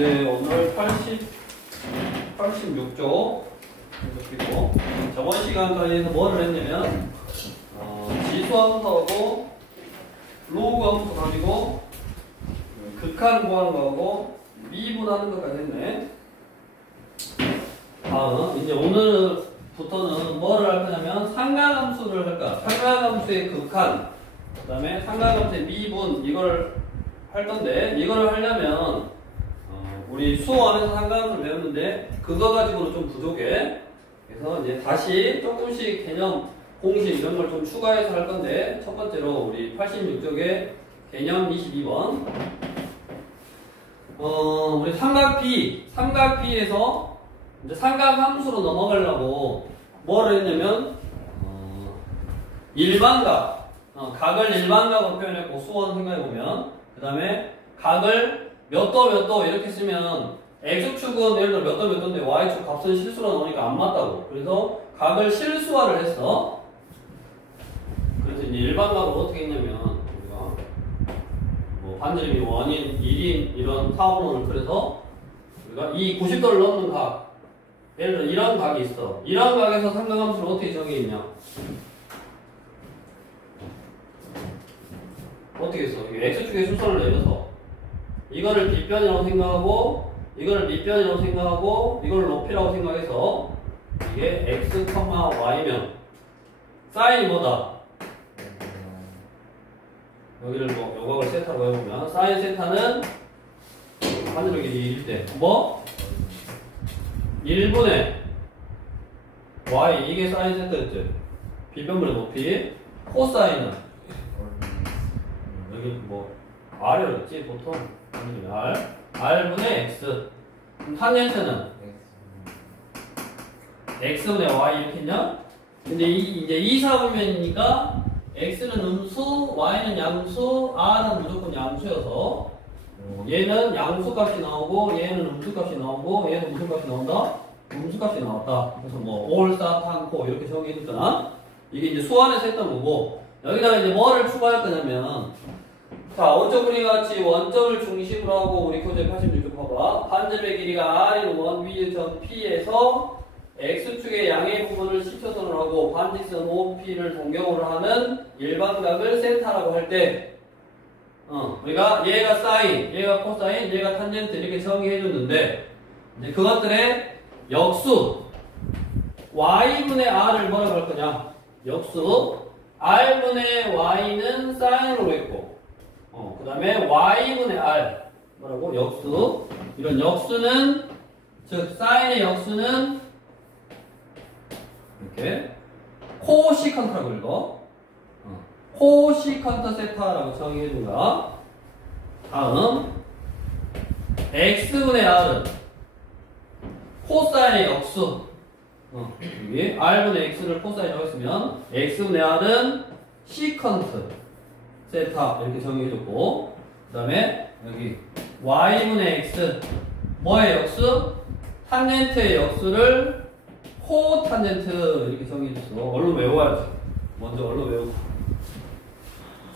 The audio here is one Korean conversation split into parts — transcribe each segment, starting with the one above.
네, 오늘 86쪽 그리고 저번 시간까지에서 뭐를 했냐면 지수 함수하고 로그 함수 가지고 극한 구하는 거하고 미분하는 것까지 했네. 다음 이제 오늘부터는 뭐를 할 거냐면 상각함수를 할까. 상각함수의 극한, 그 다음에 상각함수의 미분, 이걸 할 건데, 이걸 하려면 우리 수어 안에서 상각함수를 배웠는데 그거 가지고는 좀 부족해. 그래서 이제 다시 조금씩 개념, 공식 이런 걸 좀 추가해서 할 건데, 첫 번째로 우리 86쪽에 개념 22번 우리 삼각비에서 이제 삼각함수로 넘어가려고 뭐를 했냐면 일반각, 각을 일반각으로 표현했고, 수원 생각해보면 그 다음에 각을 몇 도 이렇게 쓰면 x축은 예를 들어 몇 도 몇 도인데 y축 값은 실수로 나오니까 안 맞다고. 그래서 각을 실수화를 했어. 그래서 이제 일반각을 어떻게 했냐면 우리가 뭐 반지름이 원인, 1인 이런 사원을 그래서 우리가 이 90도를 넘는 각, 예를 들어 이런 각이 있어. 이런 각에서 삼각함수를 어떻게 정의했냐? 어떻게 했어? x축에 수선을 내려서 이거를 빗변이라고 생각하고 이거를 밑변이라고 생각하고 이걸 높이라고 생각해서 이게 x, y면 사인이 뭐다? 여기를 뭐 요각을 세타로 해보면 사인 세타는 반대로 길이 1대 뭐? 1분의 y, 이게 사인 세타였지. 빗변분의 높이. 코사인은 여기 뭐 r이라고 했지 보통. r분의 x. 탄젠트는 x분의 y 이렇게 했냐? 근데 이제 이사분면이니까 x는 음수, y는 양수, r은 무조건 양수여서 얘는 양수값이 나오고 얘는 음수값이 나오고 얘는 무슨 값이 나온다? 음수값이 나왔다. 그래서 뭐 올사탄코 이렇게 정의해줬잖아. 이게 이제 수완에서 했던 거고, 여기다가 이제 뭐를 추가할 거냐면, 자, 원점 그림 같이 원점을 중심으로 하고 우리 교재 86쪽 봐봐. 반점의 길이가 r인 원 위의 점 P에서 x축의 양의 부분을 시초선을 하고 반직선 OP를 동경으로 하는 일반각을 세타라고 할 때, 우리가 얘가 사인, 얘가 코사인, 얘가 탄젠트 이렇게 정의해줬는데, 이제 그것들의 역수 y분의 r을 뭐라고 할 거냐? 역수 r분의 y는 사인으로 했고, 그 다음에 y분의 r 뭐라고? 역수. 이런 역수는, 즉 사인의 역수는 이렇게 코시컨트라고 읽어. 코시컨트 세타라고 정의해준 거야. 다음 x분의 r은 코사인의 역수. 여기 r분의 x를 코사인이라고 했으면 x분의 r은 시컨트 세타 이렇게 정의해줬고, 그 다음에 여기 y분의 x 뭐의 역수? 탄젠트의 역수를 코탄젠트 이렇게 정의해줬어. 얼른 외워야지. 먼저 얼른 외우고.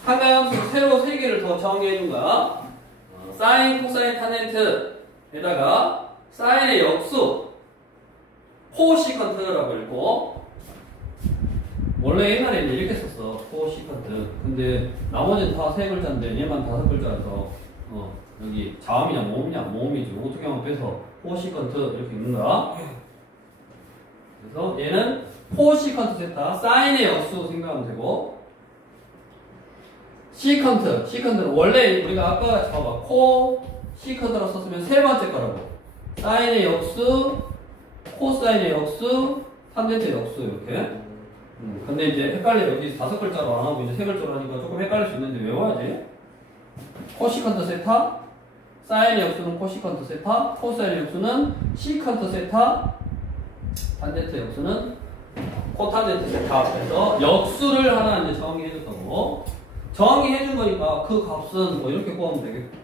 삼각함수 새로 3개를 더 정의해준 거야. 사인, 코사인, 탄젠트에다가 사인의 역수 코시컨트라고 읽고, 원래 옛날에는 이렇게 썼어. 코시컨트. 근데 나머지는 다 3글자인데 얘만 5글자라서 여기 자음이냐 모음이냐 모음이지. 어떻게 하면 빼서 코시컨트 이렇게 읽는 거야. 그래서 얘는 코시컨트 세타, 사인의 역수 생각하면 되고, 시컨트는 원래 우리가 아까 봐봐 코시컨트라고 썼으면 세 번째 거라고. 사인의 역수, 코사인의 역수, 탄젠트의 역수 이렇게. 근데 이제 헷갈려. 여기 5글자로 안 하고 이제 3글자로 하니까 조금 헷갈릴 수 있는데 외워야지. 코시컨트 세타, 사인의 역수는 코시컨트 세타, 코사인의 역수는 시컨트 세타, 탄젠트 역수는 코탄젠트 세타. 그래서 역수를 하나 이제 정의해줬다고. 정의해준 거니까 그 값은 뭐 이렇게 구하면 되겠고.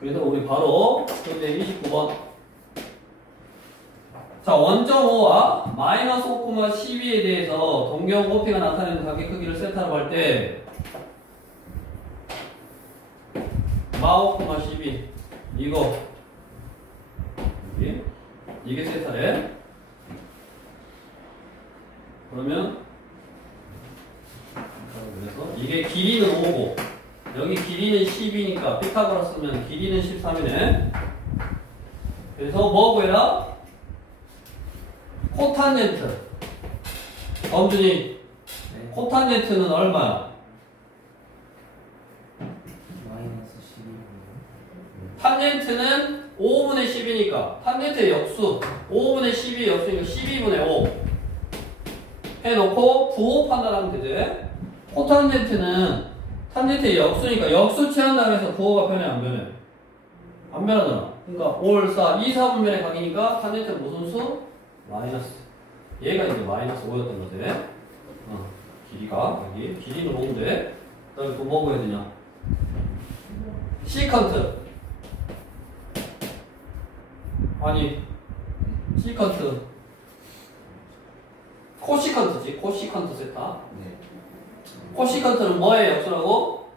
그래서 우리 바로 이제 29번. 자, 원점 5와 마이너스 5,12에 대해서 동경 OP가 나타내는 각의 크기를 세타라고 할 때 마 5,12 이거 이게 세타래. 그러면 그래서 이게 길이는 5고 여기 길이는 10이니까 피타고라 쓰면 길이는 13이네. 그래서 뭐 구해라? 코탄젠트. 엄준이 코탄젠트는 얼마야? 마이너스 12. 탄젠트는 5분의 10이니까 탄젠트의 역수 5분의 10이 역수니까 12분의 5 해놓고 부호 판단하면 되지. 코탄젠트는 탄젠트의 역수니까 역수 취한다고 해서 부호가 변해 안 변해? 안 변하잖아. 그러니까 5, 4, 2, 4분면의 각이니까 탄젠트는 무슨 수? 마이너스. 얘가 이제 마이너스 5였던 거지. 길이가 여기 길이는 5인데 그다음에 또 뭐 구해야 되냐? 시컨트. 아니 시컨트 코시컨트지. 코시컨트 세타. 네. 코시컨트는 뭐의 역수라고?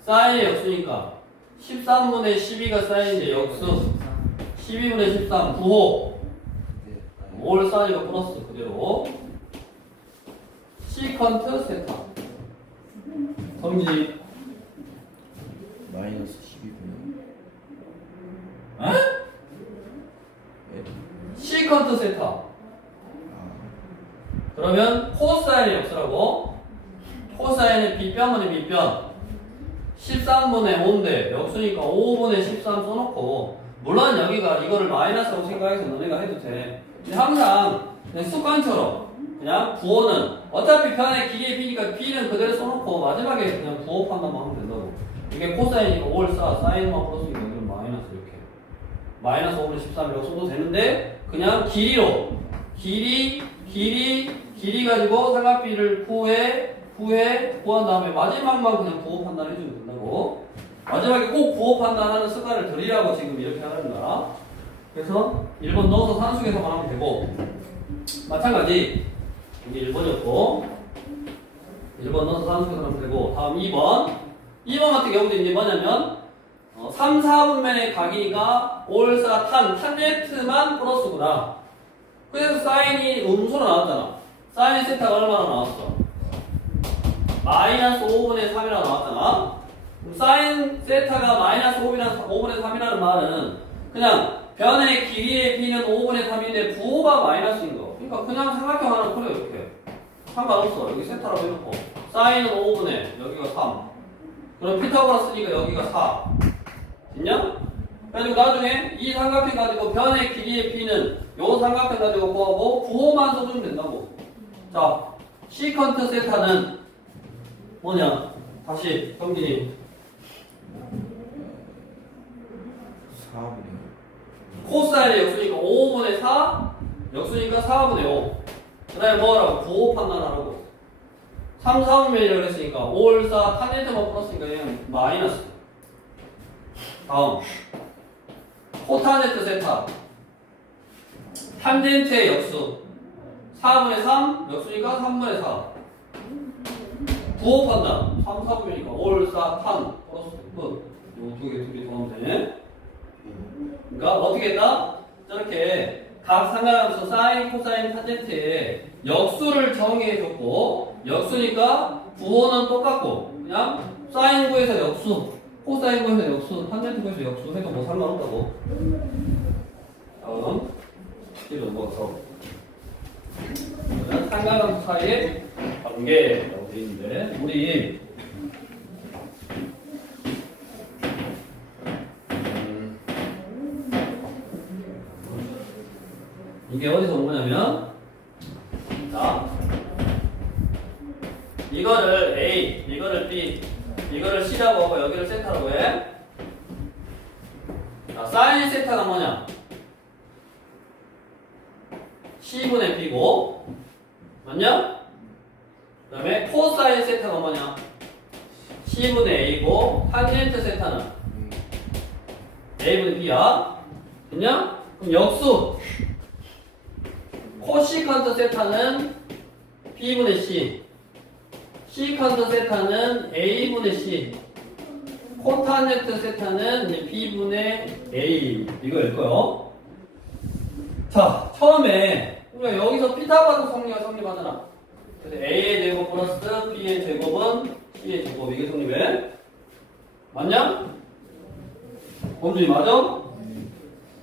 사인의 역수니까 13분의 12가 사인인데 역수 12분의 13 부호 네. 5를 사인이가 플러스 그대로 시컨트 세타. 성지 마이너스 12분의 에? 시컨트 세타. 그러면 코사인의 역수라고. 코사인의 빗변분의 빗변 13분의 5인데 역수니까 5분의 13 써놓고 물론 여기가 이거를 마이너스라고 생각해서 너네가 해도 돼. 근데 항상 그냥 습관처럼 그냥 부호는 어차피 변의 길이의 b니까 b는 그대로 써놓고 마지막에 그냥 부호 판단만 하면 된다고. 이게 코사인이니까 5를 쌓아 사인만 플러스니까 여기는 마이너스 이렇게 마이너스 5분의 13 이라고 써도 되는데 그냥 길이로 길이 가지고 삼각비를 구한 다음에 마지막만 그냥 부호 판단해주면 된다고. 마지막에 꼭 부호 판단하는 습관을 들이라고 지금 이렇게 하는 거야. 그래서 1번 넣어서 산수계산만 하면 되고 마찬가지 이게 1번이었고 1번 넣어서 산수계산 하면 되고 다음 2번 같은 경우도 이제 뭐냐면 3, 4분면의 각이니까 5, 4, 탄젠트만 플러스구나. 그래서 사인이 음수로 나왔잖아. 사인 세타가 얼마나 나왔어? 마이너스 5분의 3이라고 나왔잖아. 그럼 사인 세타가 마이너스 5분의 3이라는 말은 그냥 변의 길이의 b는 5분의 3인데 부호가 마이너스인 거. 그러니까 그냥 삼각형 하나 그려 이렇게. 상관없어. 여기 세타라고 해놓고 사인은 5분의 여기가 3. 그럼 피타고라 쓰니까 여기가 4. 됐냐? 그래가지고 나중에 이 삼각형 가지고 변의 길이의 b는 요 삼각형 가지고 구하고 부호만 써주면 된다고. 자, 시컨트 세타는 뭐냐? 다시 형진이 4분의 코사인의 역수니까 5분의 4 역수니까 4분의 5. 그 다음에 뭐라고? 부호 판단하라고. 3, 4분면이라고 그랬으니까 5, 4 탄젠트만 플러스니까 그냥 마이너스. 다음 코탄젠트 세타 탄젠트의 역수 4분의 3 역수니까 3분의 4 부호 판단 3, 4분면이니까 5, 4 탄 플러스 끝. 요 둘이 더하면 되네. 그러니까 어떻게 했다? 저렇게 각 상관함수 사인, 코사인, 탄젠트에 역수를 정의해줬고 역수니까 부호는 똑같고 그냥 사인 구에서 역수 코사인 구에서 역수, 탄젠트 구에서 역수 해도 뭐 상관없다고. 다음 뒤로 넘어가서 상관함수 사이의 관계라고 되어 있는데 우리 이게 어디서 온 거냐면 자 이거를 A, 이거를 B, 이거를 C라고 하고 여기를 세타라고 해. 자, 사인 세타가 뭐냐? C분의 B고 맞냐? 그 다음에 코사인 세타가 뭐냐? C분의 A고 탄젠트 세타는 A분의 B야. 됐냐? 그럼 역수 코시컨트 세타는 B분의 C, 시컨트 세타는 A분의 C, 코탄젠트 세타는 B분의 A 이거일 거요. 자, 처음에 우리가 여기서 피타고라스 성리가 성립하잖아. 그래서 A의 제곱 플러스 B의 제곱은 C의 제곱, 이게 성립해. 맞냐? 범준이 맞아?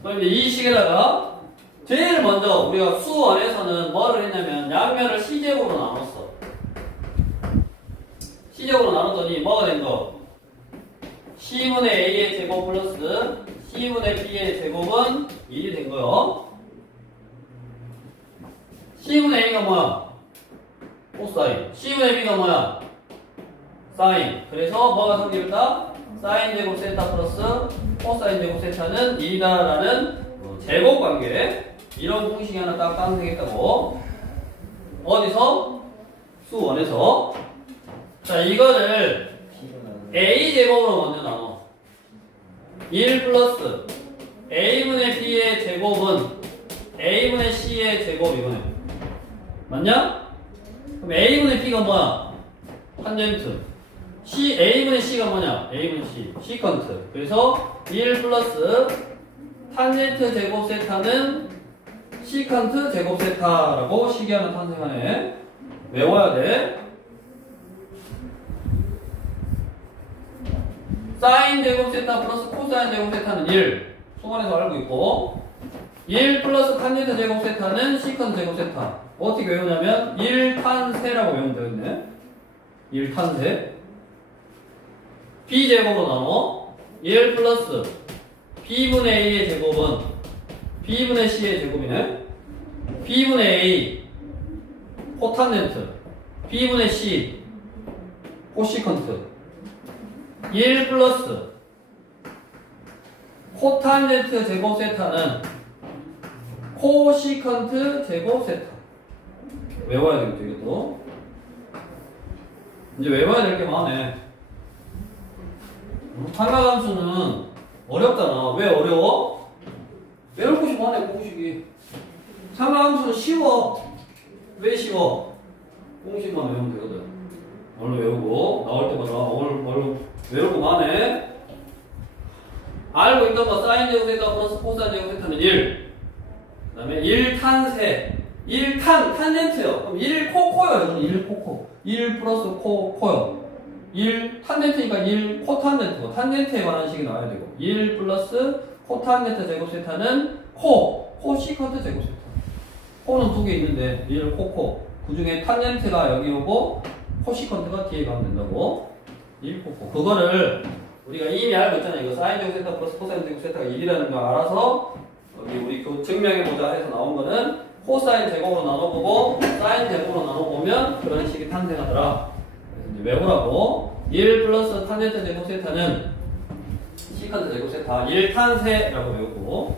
그럼 이제 이 식에다가 제일 먼저 우리가 수 안에서는 뭐를 했냐면 양면을 C제곱으로 나눴어. C제곱으로 나눴더니 뭐가 된 거? C분의 A의 제곱 플러스 C분의 B의 제곱은 1이 된 거요. C분의 A가 뭐야? 코사인. C분의 B가 뭐야? 사인. 그래서 뭐가 성립했다? 사인 제곱 세타 플러스 코사인 제곱 세타는 1이다라는 제곱 관계. 이런 공식이 하나 딱 탄생했다고. 어디서? 수원에서. 자, 이거를 A 제곱으로 먼저 나눠. 1 플러스 A분의 B의 제곱은 A분의 C의 제곱 이거네. 맞냐? 그럼 A분의 B가 뭐야? 탄젠트. A분의 C가 뭐냐? A분의 C. 시컨트. 그래서 1 플러스 탄젠트 제곱 세타는 시컨트 제곱 세타라고 식이 하나 탄생하네. 외워야 돼. 사인 제곱 세타 플러스 코사인 제곱 세타는 1. 수관에서 알고 있고 1 플러스 탄젠트 제곱 세타는 시컨트 제곱 세타. 어떻게 외우냐면 1탄세라고 외우면 되겠네. 1탄세. B제곱으로 나눠 1 플러스 B분의 A의 제곱은 B분의 C의 제곱이네. B분의 A 코탄젠트, B분의 C 코시컨트. 1 플러스 코탄젠트 제곱 세타는 코시컨트 제곱 세타. 외워야 되겠죠, 이것도. 이제 외워야 될 게 많네. 삼각함수는 어렵잖아. 왜 어려워? 외울 곳이 많네, 공식이. 삼각함수는 쉬워. 왜 쉬워? 공식만 외우면 되거든. 얼른 외우고, 나올 때마다 얼른 외울 거 많네. 알고 있던 거, 사인 제곱 세타 플러스 코사인 제곱 세타는 1. 그 다음에 1탄세. 1탄, 탄젠트요. 그럼 1코코요. 이거는 1코코. 1 플러스 코요. 1 탄젠트니까 1 코탄젠트고 탄젠트에 관한 식이 나와야 되고 1 플러스 코탄젠트 제곱 세타는 코시컨트 제곱 세타. 코는 두 개 있는데 1 코코. 그 중에 탄젠트가 여기 오고 코시컨트가 뒤에 가면 된다고. 1 코코. 그거를 우리가 이미 알고 있잖아요. 이거 사인 제곱 세타 플러스 코사인 제곱 세타가 1이라는 거 알아서 여기 우리 그 증명해보자 해서 나온 거는 코사인 제곱으로 나눠보고 사인 제곱으로 나눠보면 그런 식이 탄생하더라. 그래서 이제 외우라고. 1 플러스 탄젠트 제곱 세타는 시컨트 제곱 세타 1탄세라고 외우고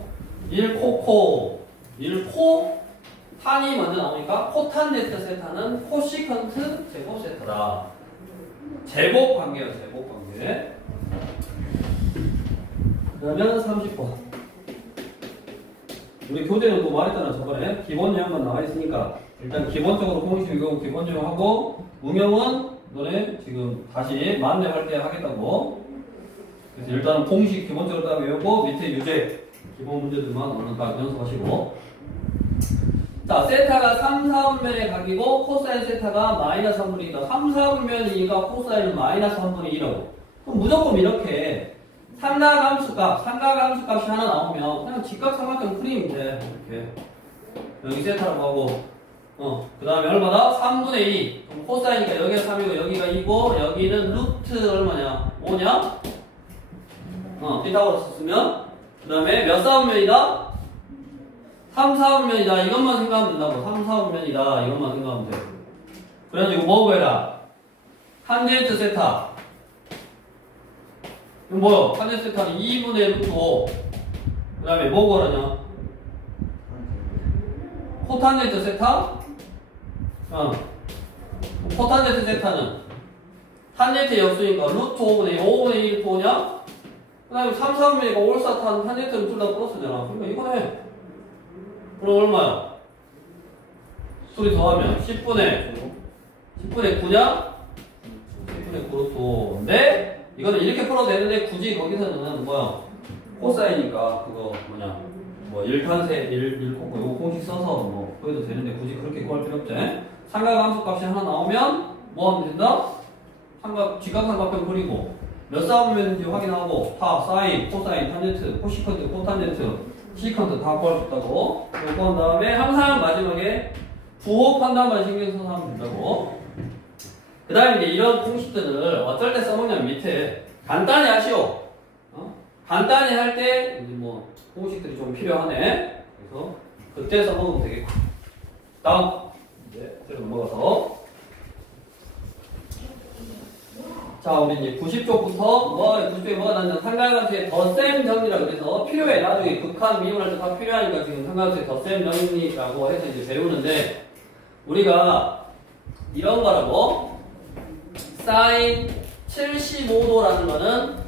1코코 1코 탄이 먼저 나오니까 코탄젠트 세타는 코시컨트 제곱 세타다. 제곱 관계예요. 제곱 관계. 그러면 30번. 우리 교재는 또 말했잖아. 저번에 기본 유형만 나와 있으니까 일단 기본적으로 공식 이거 기본 유형 하고 응용은 너네 지금 다시 만렙할 때 하겠다고. 그래서 일단은 공식 기본적으로 딱 외우고 밑에 유제 기본 문제들만 오늘 다 연습하시고. 자, 세타가 3, 4분면의 각이고 코사인 세타가 마이너스 3분의 2다. 3, 4분면이니까 코사인은 마이너스 3분의 2라고. 그럼 무조건 이렇게 삼각함수 값이 하나 나오면 그냥 직각 삼각형 그리면 돼. 이렇게 여기 세타라고 하고 그 다음에 얼마다? 3분의 2. 그럼 코사인이니까 여기가 3이고 여기가 2고 여기는 루트 얼마냐? 5냐? 피타고라스 쓰면 그 다음에 몇 4분면이다? 3, 4분면이다. 이것만 생각하면 된다고. 3, 4분면이다. 이것만 생각하면 돼. 그래가지고 뭐 구해라? 탄젠트 세타. 이거 뭐요? 탄젠트 세타는 2분의 루트 5. 그 다음에 뭐 구하라냐? 코탄젠트 세타? 코탄젠트 세타는 탄젠트 역수니까 루트 5분의 2, 5분의 2 루트 5냐? 그 다음에 3, 4분면이니까 올사탄 탄젠트는 둘 다 플러스잖아. 그러니까 이거 해. 그럼 얼마야? 둘이 더하면 10분의 9냐? 10분의 9 루트 5인데 이거는 이렇게 풀어도 되는데 굳이 거기서는 뭐야? 코사이니까 그거 뭐냐? 뭐 1탄세 1 콤보 요거 공식 써서 뭐 보여도 되는데 굳이 그렇게 구할 필요 없지. 삼각함수 값이 하나 나오면 뭐 하면 된다? 직각삼각형 그리고 몇 싸움이었는지 확인하고 파, 사인, 코사인, 탄젠트, 코시컨트, 코탄젠트, 시컨트 다 구할 수 있다고. 요거 한 다음에 항상 마지막에 부호 판단만 신경 써서 하면 된다고. 그 다음에 이제 이런 공식들을 어쩔 때 써먹냐면 밑에 간단히 하시오. 간단히 할 때 이제 뭐 공식들이 좀 필요하네. 그래서 그때 써먹으면 되겠고. 다음 이제 넘어가서 자 우리 이제 90쪽부터 90쪽에 뭐가 나왔냐 삼각함수의 덧셈 정리라고 해서 필요해. 나중에 극한 미분할 때 다 필요하니까 지금 삼각함수의 덧셈 정리라고 해서 이제 배우는데 우리가 이런 거라고 사인 75도라는 거는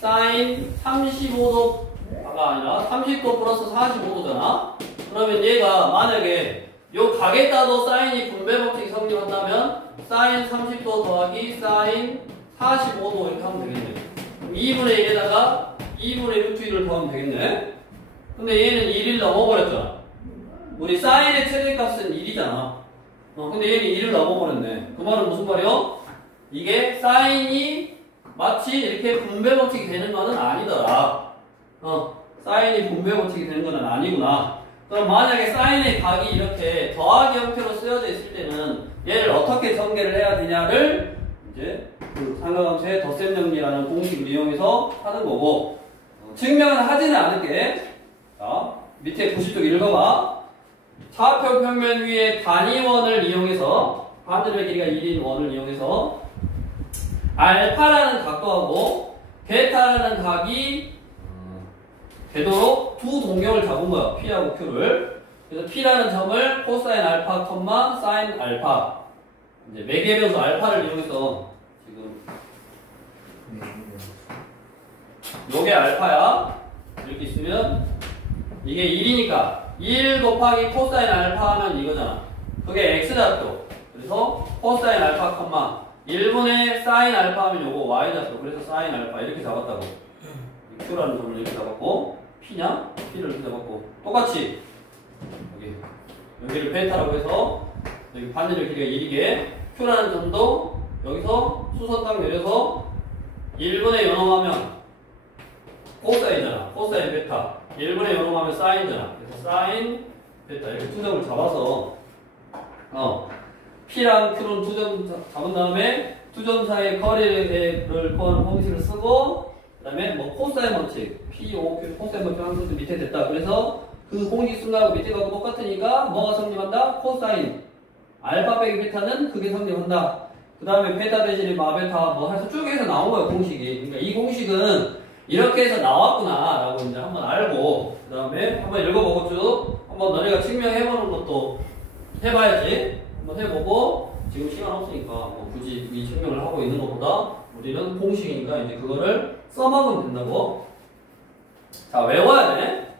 사인 35도가 아니라 30도 플러스 45도잖아. 그러면 얘가 만약에 요 각에 따도 사인이 분배 법칙이 성립한다면 사인 30도 더하기 사인 45도 이렇게 하면 되겠네. 그럼 2분의 1에다가 2분의 루트 1을 더하면 되겠네. 근데 얘는 1을 넘어버렸잖아. 우리 사인의 최대값은 1이잖아. 근데 얘는 1을 넘어버렸네. 그 말은 무슨 말이요? 이게 사인이 마치 이렇게 분배 법칙이 되는 거는 아니더라. 사인이 분배 법칙이 되는 거는 아니구나. 그럼 만약에 사인의 각이 이렇게 더하기 형태로 쓰여져 있을 때는 얘를 어떻게 전개를 해야 되냐를 이제 그 삼각함수의 덧셈 정리라는 공식을 이용해서 하는 거고 증명은 하지는 않을게. 자, 밑에 90쪽 읽어봐. 차표 평면 위에 단위원을 이용해서 반지름의 길이가 1인 원을 이용해서 알파라는 각도하고 베타라는 각이 되도록 두 동경을 잡은 거야. P하고 Q를. 그래서 P라는 점을 코사인 알파, 사인 알파. 이제 매개변수 알파를 이용해서 지금 요게 알파야. 이렇게 있으면 이게 1이니까 1 곱하기 코사인 알파 하면 이거잖아. 그게 X잡도. 그래서 코사인 알파, 1분의 사인 알파 하면 요거 Y잡도. 그래서 사인 알파 이렇게 잡았다고. Q라는 점을 이렇게 잡았고 P냐? P를 이렇게 잡았고 똑같이 여기를 베타라고 해서 여기 반지름의 길이가 1이게 Q라는 점도 여기서 수선 딱 내려서 1분의 연놈하면 코사인이잖아. 코사인 베타 1분의 연놈하면 사인이잖아. 그래서 사인 베타 이렇게 두 점을 잡아서 P랑 Q는 두 점 잡은 다음에 두 점 사이의 거리를 구하는 공식을 쓰고 그 다음에 뭐 코사인 법칙 P, O, Q 코사인 법칙 한 것도 밑에 됐다. 그래서 그 공식 순간하고 밑에 가고 똑같으니까 뭐가 성립한다? 코사인 알파 빼기 베타는 그게 성립한다. 그 다음에 베타 대신에 마베타 뭐 해서 쭉 해서 나온 거예요 공식이. 그러니까 이 공식은 이렇게 해서 나왔구나 라고 이제 한번 알고 그 다음에 한번 읽어보고 쭉 한번 너네가 증명해보는 것도 해봐야지. 한번 해보고 지금 시간 없으니까 뭐 굳이 이 증명을 하고 있는 것보다 우리는 공식이니까 이제 그거를 써먹으면 된다고. 자, 외워야 돼.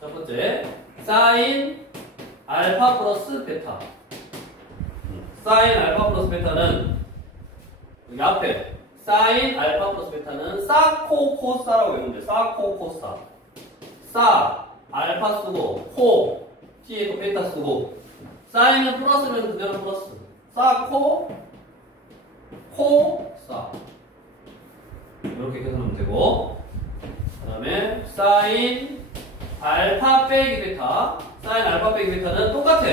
첫 번째, 사인 알파 플러스 베타. 사인 알파 플러스 베타는 여기 앞에 사인 알파 플러스 베타는 사코 코사라고 외우면 돼. 사코 코사. 사 알파 쓰고 코 뒤에 또 베타 쓰고 사인은 플러스면 그대로 플러스. 사코 코사 이렇게 계산하면 되고 그 다음에 사인 알파 빼기 베타. 사인 알파 빼기 베타는 똑같아.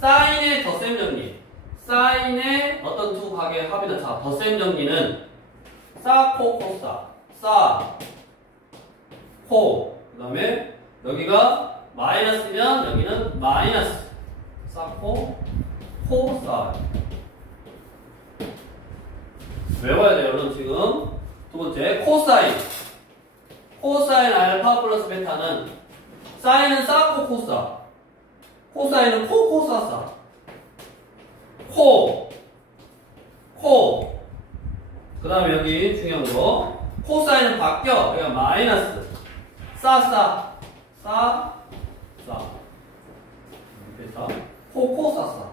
사인의 덧셈 정리. 사인의 어떤 두 각의 합이나 자 덧셈 정리는 사코 코사. 사 코. 그 다음에 여기가 마이너스면 여기는 마이너스. 사코 코사. 외워야 돼요. 여러분 지금 두 번째 코사인. 코사인 알파 플러스 베타는 사인은 사코 코사. 코사인은 코 코사사. 코. 그 다음에 여기 중요한 거. 코사인은 바뀌어. 그러니까 마이너스. 사. 베타. 코사사.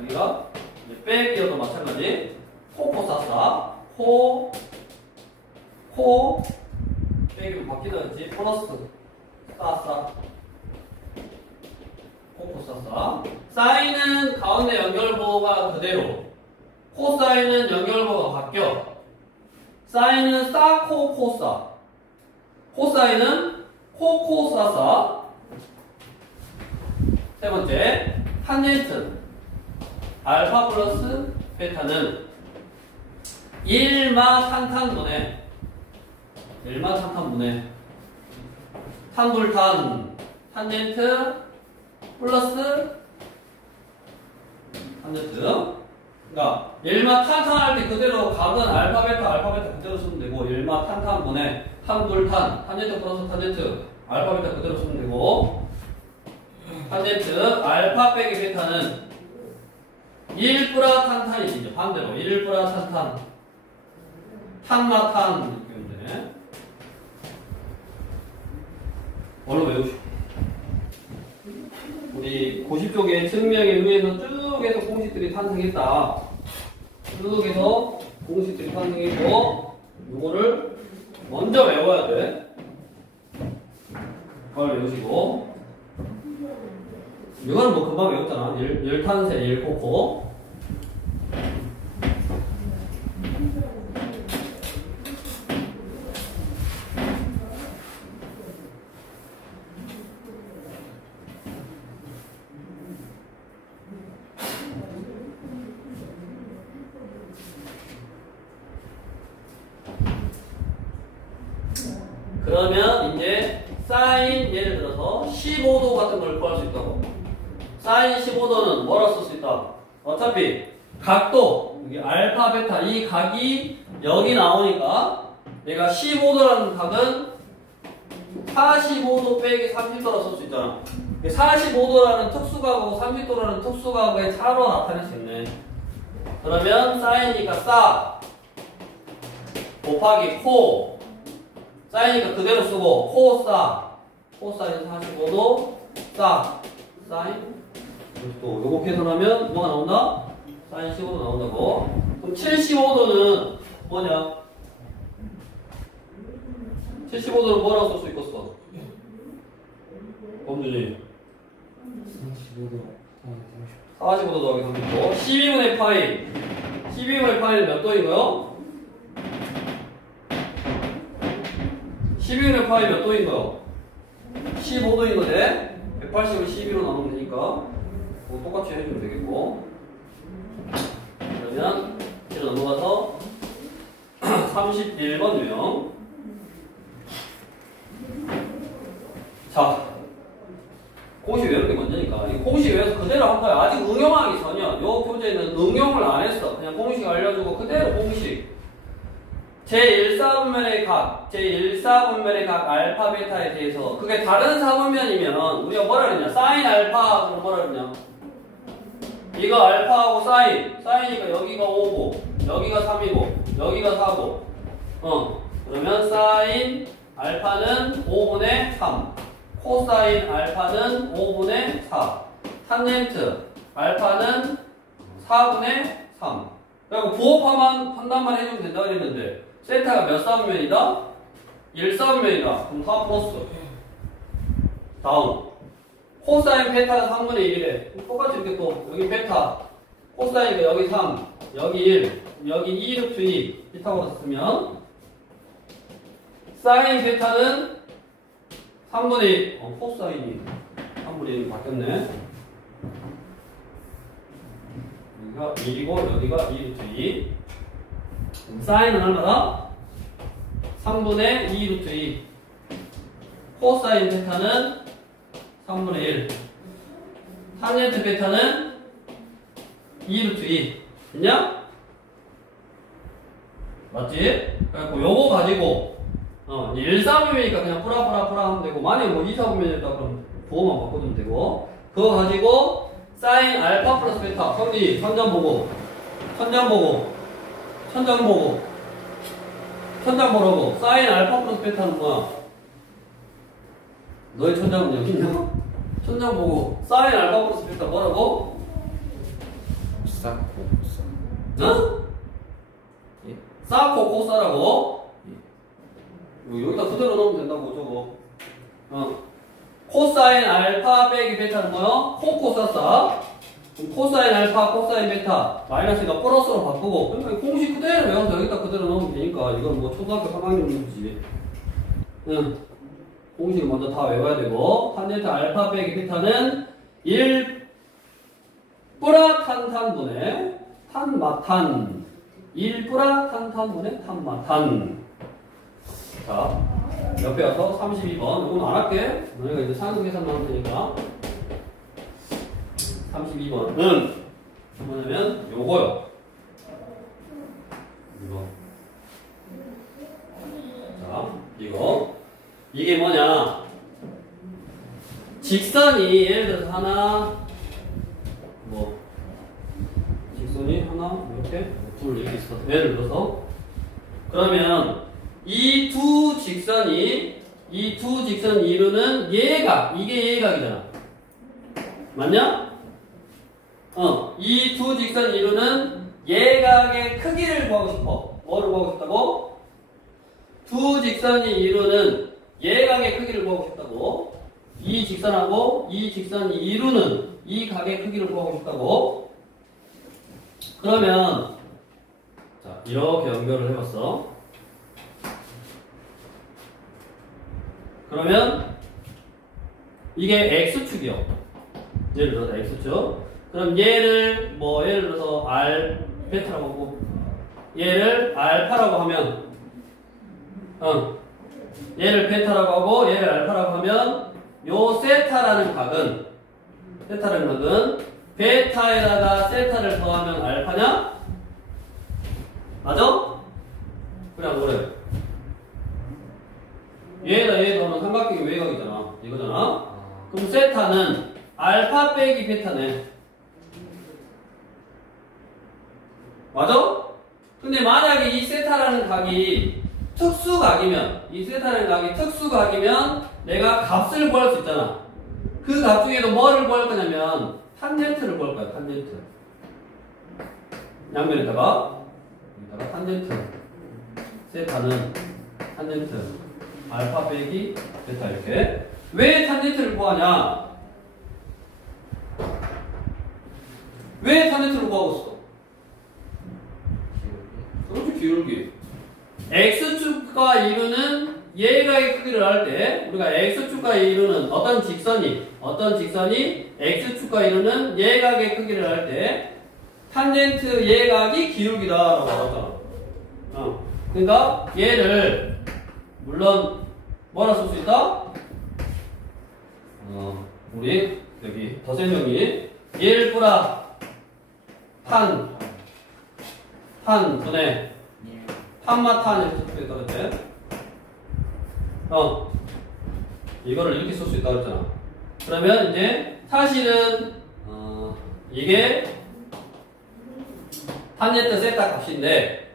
여기가 이제 빼기여도 마찬가지. 코사사. 코 빼기로 바뀌든지 플러스 싸. 코코싸. 사인은 가운데 연결부호가 그대로. 코사인은 연결부호가 바뀌어. 사인은 싸코코싸. 코사인은 코코싸싸. 세 번째, 탄젠트. 알파 플러스 베타는 일마탄탄분해. 탄불탄 탄젠트 플러스 탄젠트. 그러니까 일마탄탄 할 때 그대로 각은 알파 베타 그대로 쓰면 되고, 일마탄탄분해 탄불탄 탄젠트 플러스 탄젠트 알파 베타 그대로 쓰면 되고, 탄젠트 알파 빼기 베타는 1뿌라 탄탄이지. 이제 반대로 1뿌라 탄탄 탄마탄 이렇게 하면 되네. 얼른 외우시오. 우리 90쪽에 증명에 의해서 쭉 해서 공식들이 탄생했다. 쭉 해서 공식들이 탄생했고, 이거를 먼저 외워야 돼. 그걸 외우시고, 이거는 뭐 금방 외웠잖아. 열탄세, 일코코. 그러면 이제 사인 예를 들어서 15도 같은 걸 구할 수 있다고. 사인 15도는 뭐라 쓸 수 있다? 어차피 각도, 여기 알파, 베타, 이 각이 여기 나오니까 내가 15도라는 각은 45도 빼기 30도라 쓸 수 있잖아. 45도라는 특수각하고 30도라는 특수각의 차로 나타낼 수 있네. 그러면 사인이니까 싸 곱하기 코, 사인이니까 그대로 쓰고 코싸, 코사인 45도 싸 사인. 또 요거 계산하면 뭐가 나온다? 사인 15도 나온다고. 그럼 75도는 뭐냐? 75도는 뭐라고 쓸 수 있겠어? 범준이 45도 더하기 30도 12분의 파이. 12분의 파이는 몇 도인가요? 12분의 파이 몇 도인가요? 15도인 거네. 180을 12로 나누면 되니까 똑같이 해주면 되겠고. 그러면 뒤로 넘어가서 31번 유형. 자, 공식 외우는 게 먼저니까 이 공식 외워서 그대로 한 거야. 아직 응용하기 전이야. 요 교재는 응용을 안 했어. 그냥 공식 알려주고 그대로 공식. 제1사분면의 각, 제1사분면의 각 알파 베타에 대해서 그게 다른 사분면이면 우리가 뭐라 그랬냐? 사인 알파 그럼 뭐라 그랬냐? 이거 알파하고 사인이니까 여기가 5고 여기가 3이고 여기가 4고 그러면 사인 알파는 5분의 3, 코사인 알파는 5분의 4, 탄젠트 알파는 4분의 3. 그리고 부호파만 판단만 해주면 된다고 했는데 세타가 몇 사분면이다? 1사분면이다. 그럼 4 플러스. 다음. 코사인 베타가 3분의 1이래. 똑같이 이렇게 또 여기 베타. 코사인이 여기 3, 여기 1, 여기 2 루트 2. 피타고라스 쓰면 사인 베타는 3분의 1. 코사인이 3분의 1이 바뀌었네. 여기가 1이고 여기가 2 루트 2. 사인은 얼마다? 3분의 2 루트 2. 코사인 베타는 3분의 1. 탄젠트 베타는 2 루트 2. 됐냐? 맞지? 그래갖고 요거 가지고 1사분면이니까 그냥 프라 하면 되고, 만약에 뭐 2사분면이다 그럼 부호만 바꿔주면 되고, 그거 가지고 사인 알파 플러스 베타. 성리 천장 보고 보라고. 사인 알파 플러스 베타는 뭐야? 너의 천장은 여기 있냐? 천장 보고 사인 알파 플러스 베타 뭐라고? 싸코 어? 예? 싸코 코싸라고? 예. 여기다 그대로 넣으면 된다고 저거. 코사인 알파 빼기 베타는 뭐요? 코코사사. 그럼 코사인 알파, 코사인 베타 마이너스가 플러스로 바꾸고 그러니까 공식 그대로 외워서 여기다 그대로 넣으면 되니까 이건 뭐 초등학교 3학년 문제지. 응. 공식을 먼저 다 외워야 되고 탄젠트 알파 빼기 베타는 1 뿌라 탄탄분의 탄마탄 1 뿌라 탄탄분의 탄마탄. 자 옆에 와서 32번 이건 안 할게. 너희가 이제 상수 계산 나오면 되니까 32번은 뭐냐면 요거요. 이거. 자, 이게 뭐냐? 직선이 예를 들어서 하나, 뭐 직선이 하나 이렇게 둘 이렇게 있어. 예를 들어서 그러면 이 두 직선이 이루는 예각 이게 예각이잖아. 맞냐? 이 두 직선이 이루는 예각의 크기를 구하고 싶어. 뭐를 구하고 싶다고? 두 직선이 이루는 예각의 크기를 구하고 싶다고. 이 직선하고 이 직선이 이루는 이 각의 크기를 구하고 싶다고. 그러면 자 이렇게 연결을 해봤어. 그러면 이게 x축이요. 예를 들어서 x축. 그럼 얘를 뭐 예를 들어서 r 베타라고 하고 얘를 알파라고 하면 얘를 베타라고 하고 얘를 알파라고 하면 요 세타라는 각은 베타에다가 세타를 더하면 알파냐? 맞아? 그냥 뭐래? 얘에다 얘 더하면 삼각형이 외곽이잖아. 이거잖아. 그럼 세타는 알파 빼기 베타네. 맞아? 근데 만약에 이 세타라는 각이 특수각이면 내가 값을 구할 수 있잖아. 그 값 중에도 뭐를 구할 거냐면 탄젠트를 구할 거야. 탄젠트. 양면에다가 탄젠트. 세타는 탄젠트. 알파 빼기 베타 이렇게. 왜 탄젠트를 구하냐? 왜 탄젠트를 구하고 있어? 그렇죠. 기울기. x축과 이루는 예각의 크기를 할 때 우리가 x축과 이루는 어떤 직선이 x축과 이루는 예각의 크기를 할 때 탄젠트 예각이 기울기다라고 하잖아. 그러니까 얘를 물론 뭐라 쓸 수 있다? 우리 여기 더 센 형이 1 뿌라 탄분의 탄마탄 이렇게 쓸 수 있다 그랬지? 이거를 이렇게 쓸 수 있다 그랬잖아. 그러면 이제 사실은 이게 탄젠트 세타 값인데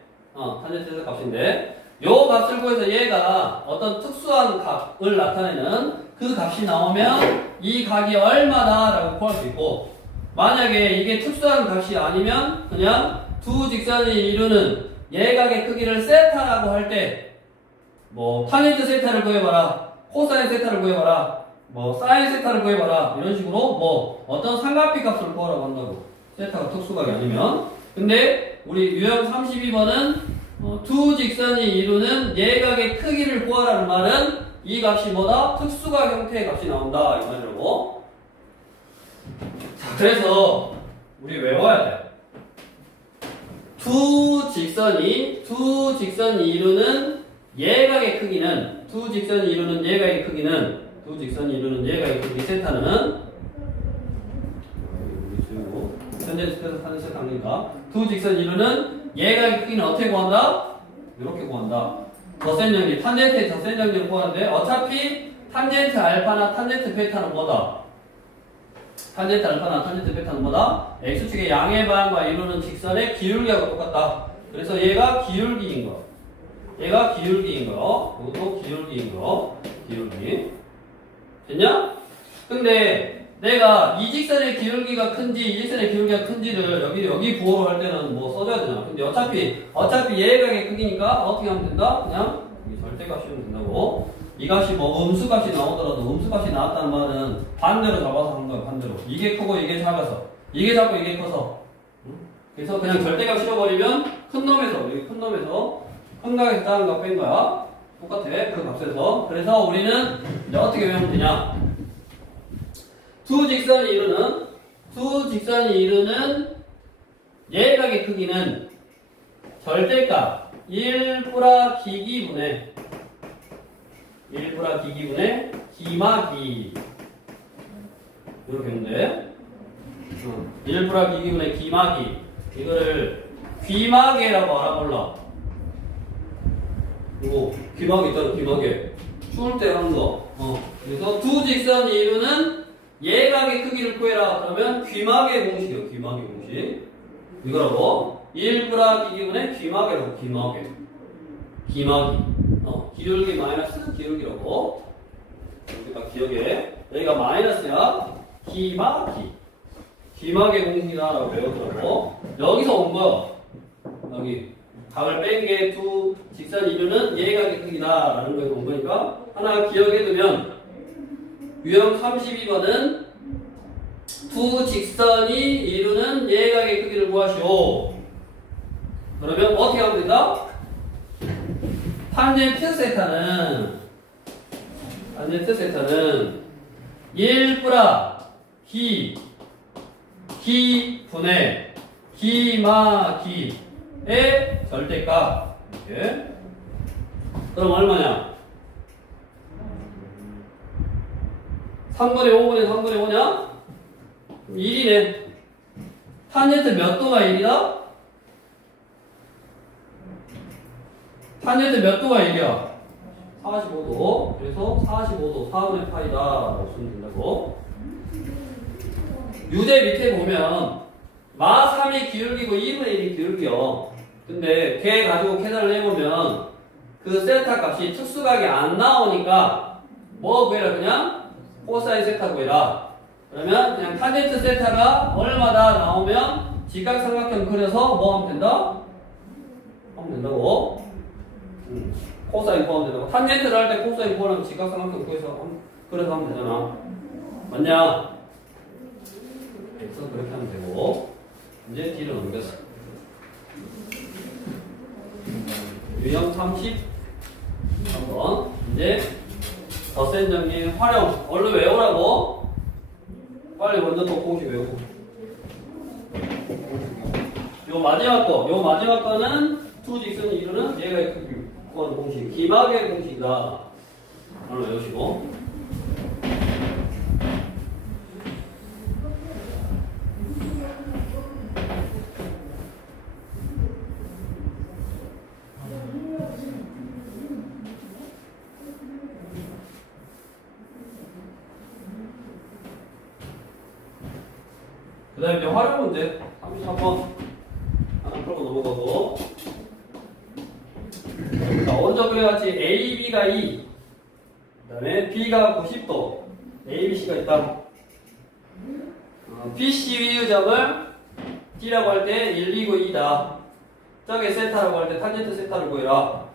요 값을 구해서 얘가 어떤 특수한 값을 나타내는 그 값이 나오면 이 각이 얼마다라고 구할 수 있고, 만약에 이게 특수한 값이 아니면 그냥 두 직선이 이루는 예각의 크기를 세타라고 할 때 뭐 탄젠트 세타를 구해봐라, 코사인 세타를 구해봐라, 뭐 사인 세타를 구해봐라 이런 식으로 뭐 어떤 삼각비 값을 구하라고 한다고. 세타가 특수각이 아니면. 근데 우리 유형 32번은 두 직선이 이루는 예각의 크기를 구하라는 말은 이 값이 뭐다? 특수각 형태의 값이 나온다 이 말이라고. 자, 그래서 우리 외워야 돼. 두 직선이 이루는 예각의 크기는 두 직선이 이루는 예각의 크기 세타는 현재 스페이스 타는 세타 아닙니까? 두 직선이 이루는 예각의 크기는 어떻게 구한다? 이렇게 구한다. 더 센 정리, 탄젠트의 더 센 정리를 구하는데 어차피 탄젠트 알파나 탄젠트 베타는 뭐다? 탄젠트 알파나 탄젠트 베타는 뭐다? x축의 양의 반과 이루는 직선의 기울기하고 똑같다. 그래서 얘가 기울기인 거. 이것도 기울기인 거. 기울기. 됐냐? 근데 내가 이 직선의 기울기가 큰지 이 직선의 기울기가 큰지를 여기 부호로 할 때는 뭐 써줘야 되나? 근데 어차피 예각의 크기니까 어떻게 하면 된다? 그냥 여기 절대값 씌우면 된다고. 이 값이 뭐 음수값이 나오더라도 음수값이 나왔다는 말은 반대로 잡아서 하는 거야. 반대로. 이게 크고 이게 작아서. 이게 작고 이게 커서. 그래서 그냥 절대값 실어버리면 큰 놈에서 여기 큰 놈에서 큰 값에서 작은 값 뺀 거야. 똑같아. 그 값에서. 그래서 우리는 이제 어떻게 외우면 되냐. 두 직선이 이루는 예각의 크기는 절대값 1 기기분의 기마기 이렇게 하는데 1 기기분의 기마기 이거를 귀마개라고 알아볼라. 이거 귀마개 있잖아. 귀마개 추울 때 하는 거. 그래서 두 직선이 이루는 예각의 크기를 구해라. 그러면 귀마개 공식이요. 귀마개 공식 이거라고 1 기기분의 귀마개라고. 귀마개 기울기 마이너스 기울기라고. 여기가 기억에 여기가 마이너스야. 기마개 공식이다라고 배웠더라고. 여기서 온 거야. 여기 각을 뺀 게 두 직선이 이루는 예각의 크기다라는 거에 온 거니까 하나 기억해 두면 유형 32번은 두 직선이 이루는 예각의 크기를 구하시오. 그러면 어떻게 하면 된다? 탄젠트 세타는 1 기분의 기마기의 절대값. 이렇게. 그럼 얼마냐? 3분의 5분의 3분의 5냐? 1이네. 탄젠트 몇 도가 1이다? 탄젠트 몇 도가 1이야? 45도. 그래서 45도 4분의 파이다 라고 쓰면 된다고. 유제 밑에 보면 마 3이 기울기고 2분의 1이 기울기요. 근데 걔 가지고 계산을 해보면 그 세타 값이 특수각이 안 나오니까 뭐 구해라? 그냥 코사인 세타 구해라. 그러면 그냥 탄젠트 세타가 얼마다 나오면 직각삼각형 그려서 뭐 하면 된다? 하면 된다고. 코사인 구하면 된다고. 탄젠트를 할 때 코사인 구하면 직각삼각형 그래서 하면 되잖아. 맞냐? 그래서 그렇게 하면 되고. 이제 뒤로 넘겼어. 유형 33번. 이제 덧셈 정리 활용. 얼른 외우라고. 빨리 먼저 또 공식 외우고. 요 마지막 거는 두 직선이 이루는 얘가 구하는 공식. 기마개 공식이다. 얼른 외우시고. 그 다음에 이제 활용 문제 33번 하나 풀고 넘어가고. 자, 먼저 그래같이 A, B가 2, 그 다음에 B가 90도, A, B, C가 있다. B, C 위의 점을 D라고 할 때 1, 2고 2다. 저게 세타라고 할 때 탄젠트 세타를 구해라.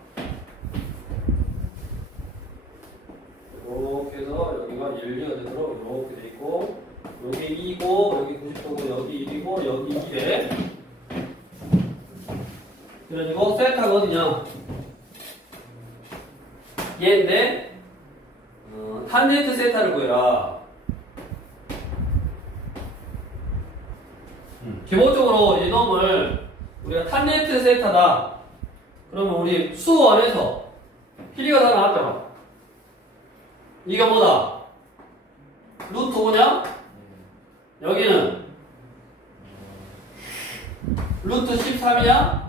이렇게 해서 여기가 1, 2가 되도록 이렇게 돼 있고, 여기 2고 여기 90도고 여기 1이고 여기 2래. 그래가지고 세타가 어디냐? 얘인데 탄젠트 세타를 구해라. 기본적으로 이 놈을 우리가 탄젠트 세타다. 그러면 우리 수원에서 길이가 다 나왔잖아. 이게 뭐다? 루트 5냐? 여기는 루트 13이야?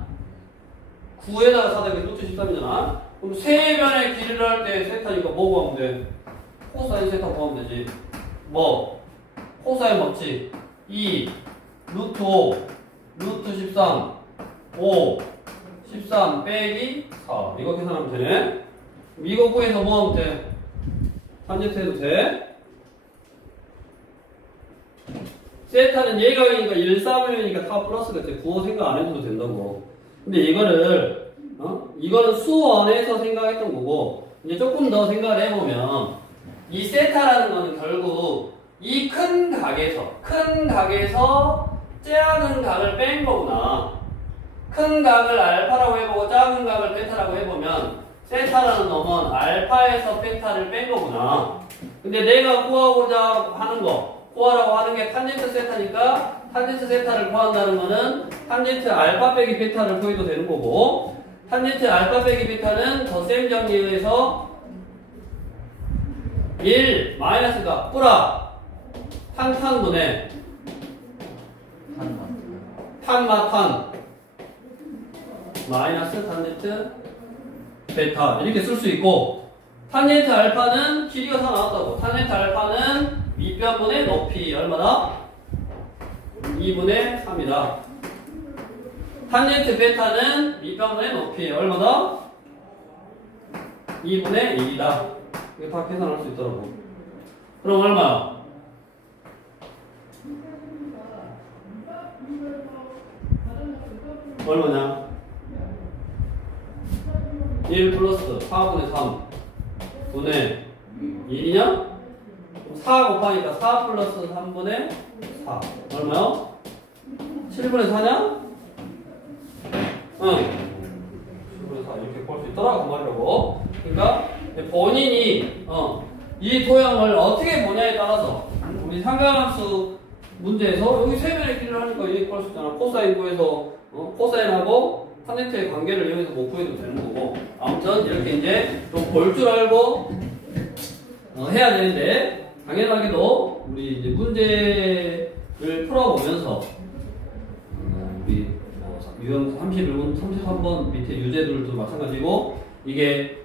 9에다가 4더하기 루트 13이잖아? 그럼 세 면의 길이를 할 때 세타니까 뭐 구하면 돼? 코사인 세타 구하면 되지. 뭐? 코사인 맞지? 2, 루트 5, 루트 13, 5, 13 빼기 4. 이거 계산하면 되네? 이거 구해서 뭐 하면 돼? 탄젠트 해도 돼? 세타는 예각이니까 1, 3이니까 다 플러스가 돼. 구호 생각 안 해줘도 된다고. 근데 이거를, 이거는 수원에서 생각했던 거고, 이제 조금 더 생각을 해보면 이 세타라는 거는 결국 이 큰 각에서 작은 각을 뺀 거구나. 큰 각을 알파라고 해보고 작은 각을 베타라고 해보면 세타라는 놈은 알파에서 베타를 뺀 거구나. 근데 내가 구하고자 하는 거, 구하라고 하는 게 탄젠트 세타니까 탄젠트 세타를 구한다는 거는 탄젠트 알파 빼기 베타를 구해도 되는 거고, 탄젠트 알파 빼기 베타는 덧셈 정리에서 1 마이너스가 뿌라 탄탄분의 탄마탄 마이너스 탄젠트 베타 이렇게 쓸 수 있고, 탄젠트 알파는 길이가 다 나왔다고. 탄젠트 알파는 밑변분의 높이 얼마다? 2분의 3이다. 탄젠트 베타는 밑변분의 높이 얼마다? 2분의 1이다. 이거 다 계산할 수 있더라고. 그럼 얼마야? 얼마냐? 1 플러스 4분의 3 분의 1이냐? 4 곱하니까 4 플러스 3분의 4 얼마요? 7분의 4냐? 응 7분의 4 이렇게 볼 수 있더라 그 말이라고. 그러니까 본인이 이 도형을 어떻게 보냐에 따라서 우리 상관함수 문제에서 여기 세면의 길이를 하니까 이렇게 볼 수 있잖아. 코사인 구해서 코사인하고 탄젠트의 관계를 이용해서 못 구해도 되는 거고. 아무튼 이렇게 이제 좀 볼 줄 알고 해야 되는데, 당연하게도 우리 이제 문제를 풀어보면서 우리 유형 31번, 33번 밑에 유제들도 마찬가지고, 이게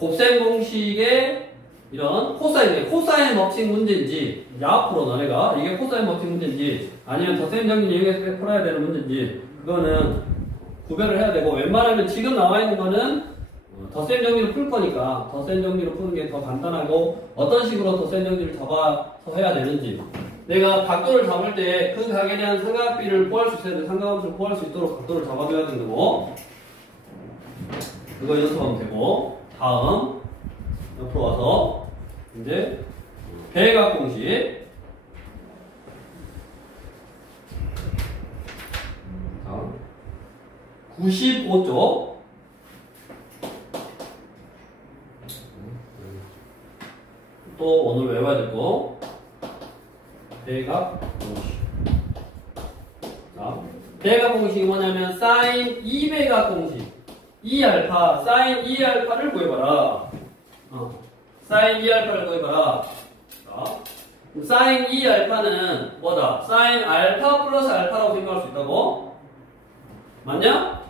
곱셈 공식의 이런 코사인 법칙 문제인지, 앞으로 너네가 이게 코사인 법칙 문제인지 아니면 덧셈 정리 이용해서 풀어야 되는 문제인지 그거는 구별을 해야 되고, 웬만하면 지금 나와 있는 거는 덧셈 정리로 풀 거니까 덧셈 정리로 푸는 게 더 간단하고, 어떤 식으로 덧셈 정리를 잡아서 해야 되는지, 내가 각도를 잡을 때 그 각에 대한 삼각비를 구할 수 있어야 돼. 삼각함수를 구할 수 있도록 각도를 잡아줘야 되는 거고, 그거 연습하면 되고. 다음 옆으로 와서 이제 배각 공식. 다음 95쪽 또 오늘 외워야 되고, 배각 공식. 자, 배각 공식이 뭐냐면 사인 2배각 공식. 2알파, 사인 2알파를 구해봐라. 사인 2알파를 구해봐라. 자, 사인 2알파는 뭐다? 사인 알파 플러스 알파라고 생각할 수 있다고? 맞냐?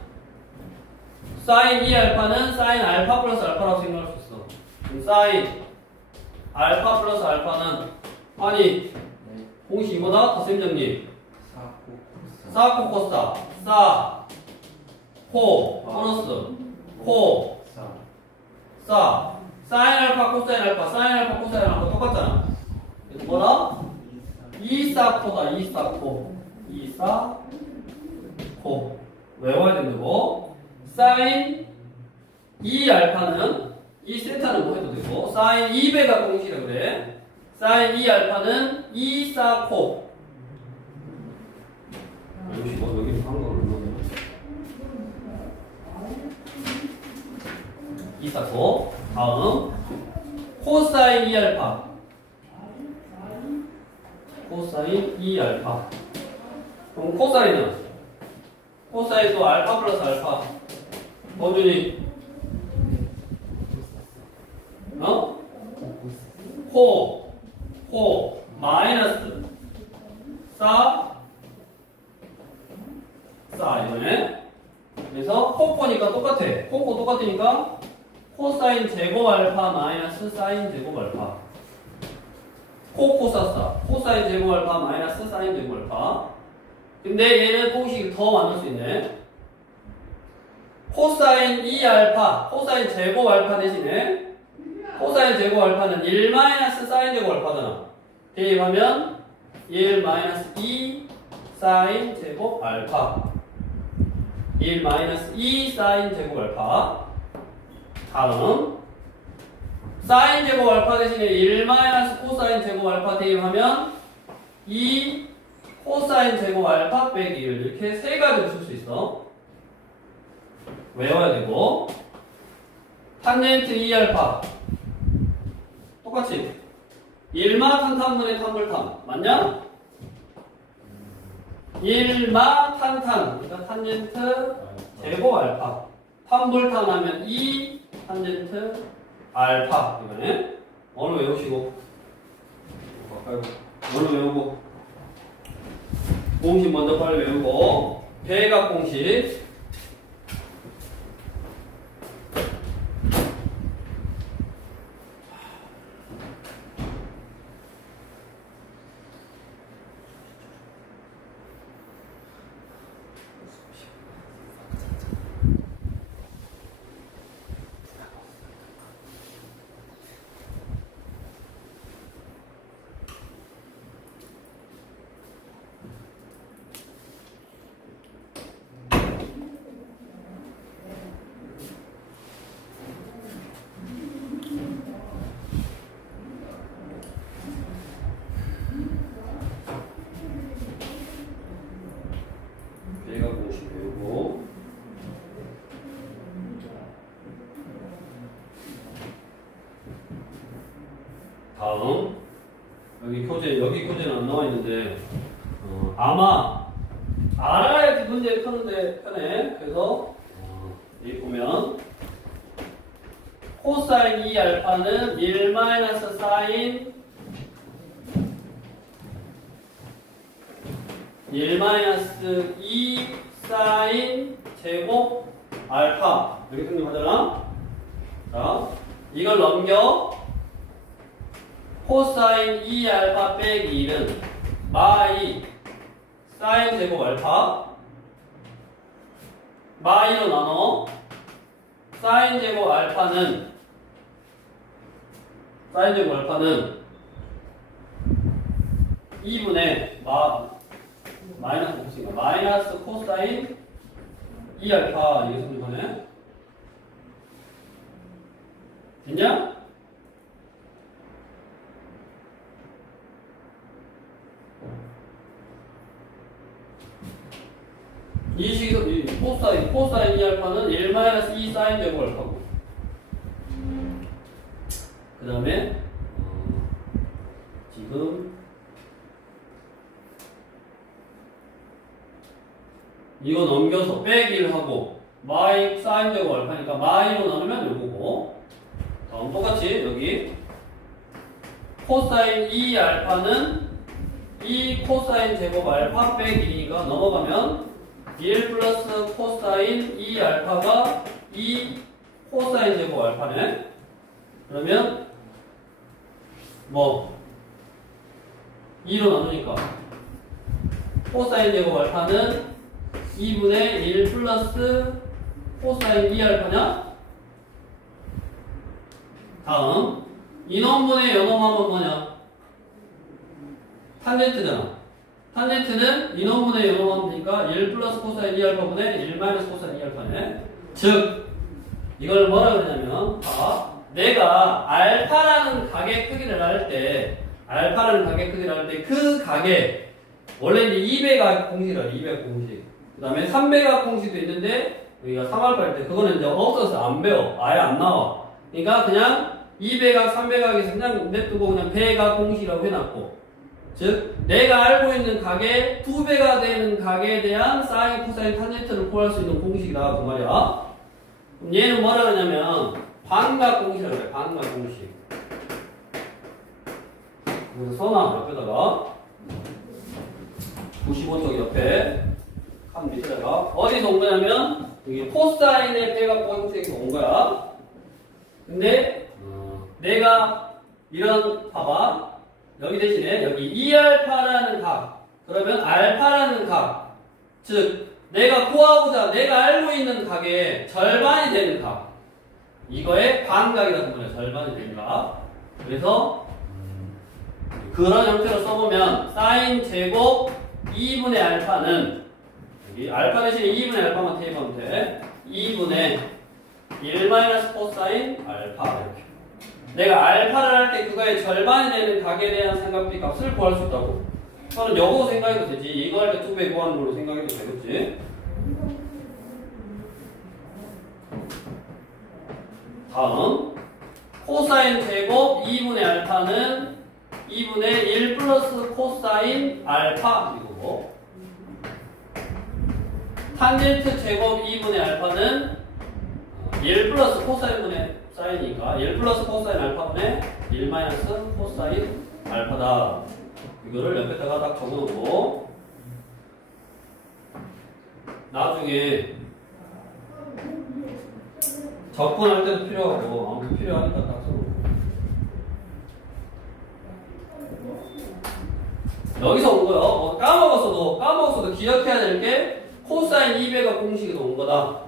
사인 2알파는 사인 알파 플러스 알파라고 생각할 수 있어. 그럼 사인 알파 플러스 알파는, 아니 공식이 뭐다? 덧셈 정리. 4 코코사 4 코 보너스 코 사 사인 알파 코사인 알파, 사인 알파 코사인 알파 똑같잖아. 그래서 뭐다? 2사코다. 2사코 2사코 외워야 되는 거. 사인 2알파는 이 세타는 뭐 해도 되고, 사인 2배가 공식이라 그래. 사인 2알파는 2사코. 여기는 한국어로 넣는 2사코. 다음 코사인 2알파. 코사인 2알파. 그럼 코사인은? 코사인도 알파 플러스 알파. 범준이 코 마이너스 사 이거네. 그래서 코코니까 똑같아. 코코 똑같으니까 코사인 제곱 알파 마이너스 사인 제곱 알파. 코코사사 코사인 제곱 알파 마이너스 사인 제곱 알파. 근데 얘는 공식을 더 만들 수 있네. 코사인 2알파 코사인 제곱 알파 대신에 코사인 제곱 알파는 1 마이너스 사인 제곱 알파잖아. 대입하면 1 마이너스 2 사인 제곱 알파. 1 마이너스 2 사인 제곱 알파. 다음 사인 제곱 알파 대신에 1 마이너스 코사인 제곱 알파 대입하면 2 코사인 제곱 알파 빼기 1 이렇게 세 가지로 쓸 수 있어. 외워야 되고 탄젠트 2알파 똑같이 1마 탄탄분의 탄불탄 맞냐? 1마 탄탄 그러니까 탄젠트 제곱 알파 탄불탄 하면 2 탄젠트 알파 이번에 어느 외우시고 어느 외우고 공식 먼저 빨리 외우고 대각 공식 다음 여기 교재는 안 나와 있는데 아마 알아야지 문제 푸는데 편해. 그래서 여기 보면 코사인 2알파는 1 마이너스 사인 1 마이너스 2 사인 제곱 알파 이렇게 생각하잖아. 자, 이걸 넘겨 코사인 2알파 빼기 1은 마이 사인 제곱 알파 마이로 나눠 사인 제곱 알파는 2분의 마이너스 코사인 2알파 이게 쓰는 거네. 됐냐? 이 식에서 코사인 2알파는 1 마이너스 2 사인 제곱 알파고 그 다음에 지금 이거 넘겨서 빼기를 하고 마이 사인 제곱 알파니까 마이로 나누면 요거고 다음 똑같이 여기 코사인 2알파는 2 코사인 제곱 알파 빼기 2가 넘어가면 1 플러스 코사인 2알파가 2 코사인 제곱 알파네. 그러면 뭐 2로 나누니까 코사인 제곱 알파는 2분의 1 플러스 코사인 2알파냐? 다음 인원분의 연원하면 뭐냐? 탄젠트잖아. 탄젠트는 인원분의 연원하니까 1 플러스 코사인 2알파분의 1 마이너스 코사인 2알파네. 즉 이걸 뭐라 그러냐면 내가 알파라는 가게 크기를 할 때 그 가게 원래 이제 2배각 공식이라 2배각 공식 그 다음에 3배각 공식도 있는데 우리가 3알파 할 때 그거는 이제 없어서 안 배워. 아예 안 나와. 그러니까 그냥 2배각 3배각에서 그냥 냅두고 그냥 배각 공식이라고 해놨고 즉 내가 알고 있는 각의 2배가 되는 각에 대한 사인, 코사인, 탄젠트를 구할 수 있는 공식이다 그 말이야. 그럼 얘는 뭐라 그러냐면 반각 공식이라고 그래. 반각 공식. 그래서 써놔 옆에다가 95쪽 옆에 칸 밑에다가 어디서 온 거냐면 여기 코사인의 배각 공식에서 온 거야. 근데 내가 이런 봐봐. 여기 대신에 여기 2알파라는 각 그러면 알파라는 각 즉 내가 구하고자 내가 알고 있는 각의 절반이 되는 각 이거의 반각이라는 거예요. 절반이 되는 각. 그래서 그런 형태로 써보면 사인 제곱 2분의 알파는 여기 알파 대신에 2분의 알파만 대입하면 돼. 2분의 1 마이너스 코사인 알파 이렇게 내가 알파를 할 때 그거의 절반이 되는 각에 대한 삼각비 값을 구할 수 있다고. 저는 요거 생각해도 되지. 이거 할 때 2배 구하는 걸로 생각해도 되겠지. 다음 코사인 제곱 2분의 알파는 2분의 1 플러스 코사인 알파 이거고, 탄젠트 제곱 2분의 알파는 1 플러스 코사인분의 사인이니까 1 플러스 코사인 알파분의 1 마이너스 코사인 알파다. 이거를 옆에다가 딱 적어놓고 나중에 접근할 때도 필요하고 아무튼 필요하니까 딱 써놓고, 여기서 온 거요. 까먹었어도 기억해야 될 게 코사인 2배가 공식에서 온 거다.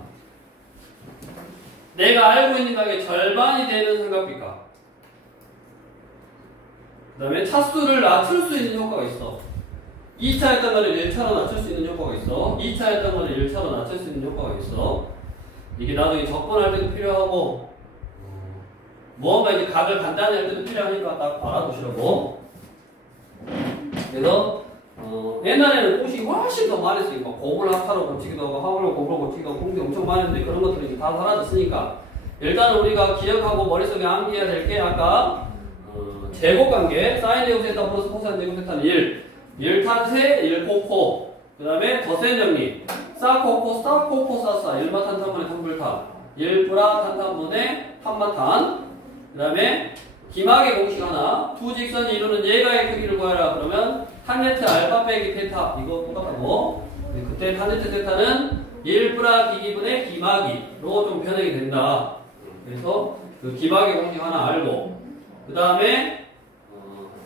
내가 알고 있는 각의 절반이 되는 삼각비값. 그 다음에 차수를 낮출 수 있는 효과가 있어. 2차의 단어를 1차로 낮출 수 있는 효과가 있어. 2차의 단어를 1차로 낮출 수 있는 효과가 있어. 이게 나중에 접근할 때도 필요하고, 무언가 이제 각을 간단히 할 때도 필요하니까 딱 알아두시라고. 그래서 옛날에는 공식이 훨씬 더 많았으니까 곱을 합하로 고치기도 하고 합을 곱으로 고치기도 하고 공식이 엄청 많았는데 그런 것들이 이제 다 사라졌으니까 일단 우리가 기억하고 머릿속에 암기해야 될 게 아까 제곱관계 사인 제곱 세타 플러스 코사인 제곱 세타는 1 탄세 1 코코, 그 다음에 더센 정리 싸 코코 싸 코코 싸싸 1마 탄탄분의 탄불탄 1 뿌라 탄탄분의 탄마탄, 그 다음에 기막의 공식 하나, 두 직선이 이루는 예가의 크기를 구하라. 그러면 탄젠트 알파 빼기 테타 이거 똑같고, 그때 탄젠트 테타는 1 뿌라 기기분의 기막이로 좀 변형이 된다. 그래서 그 기막의 공식 하나 알고, 그 다음에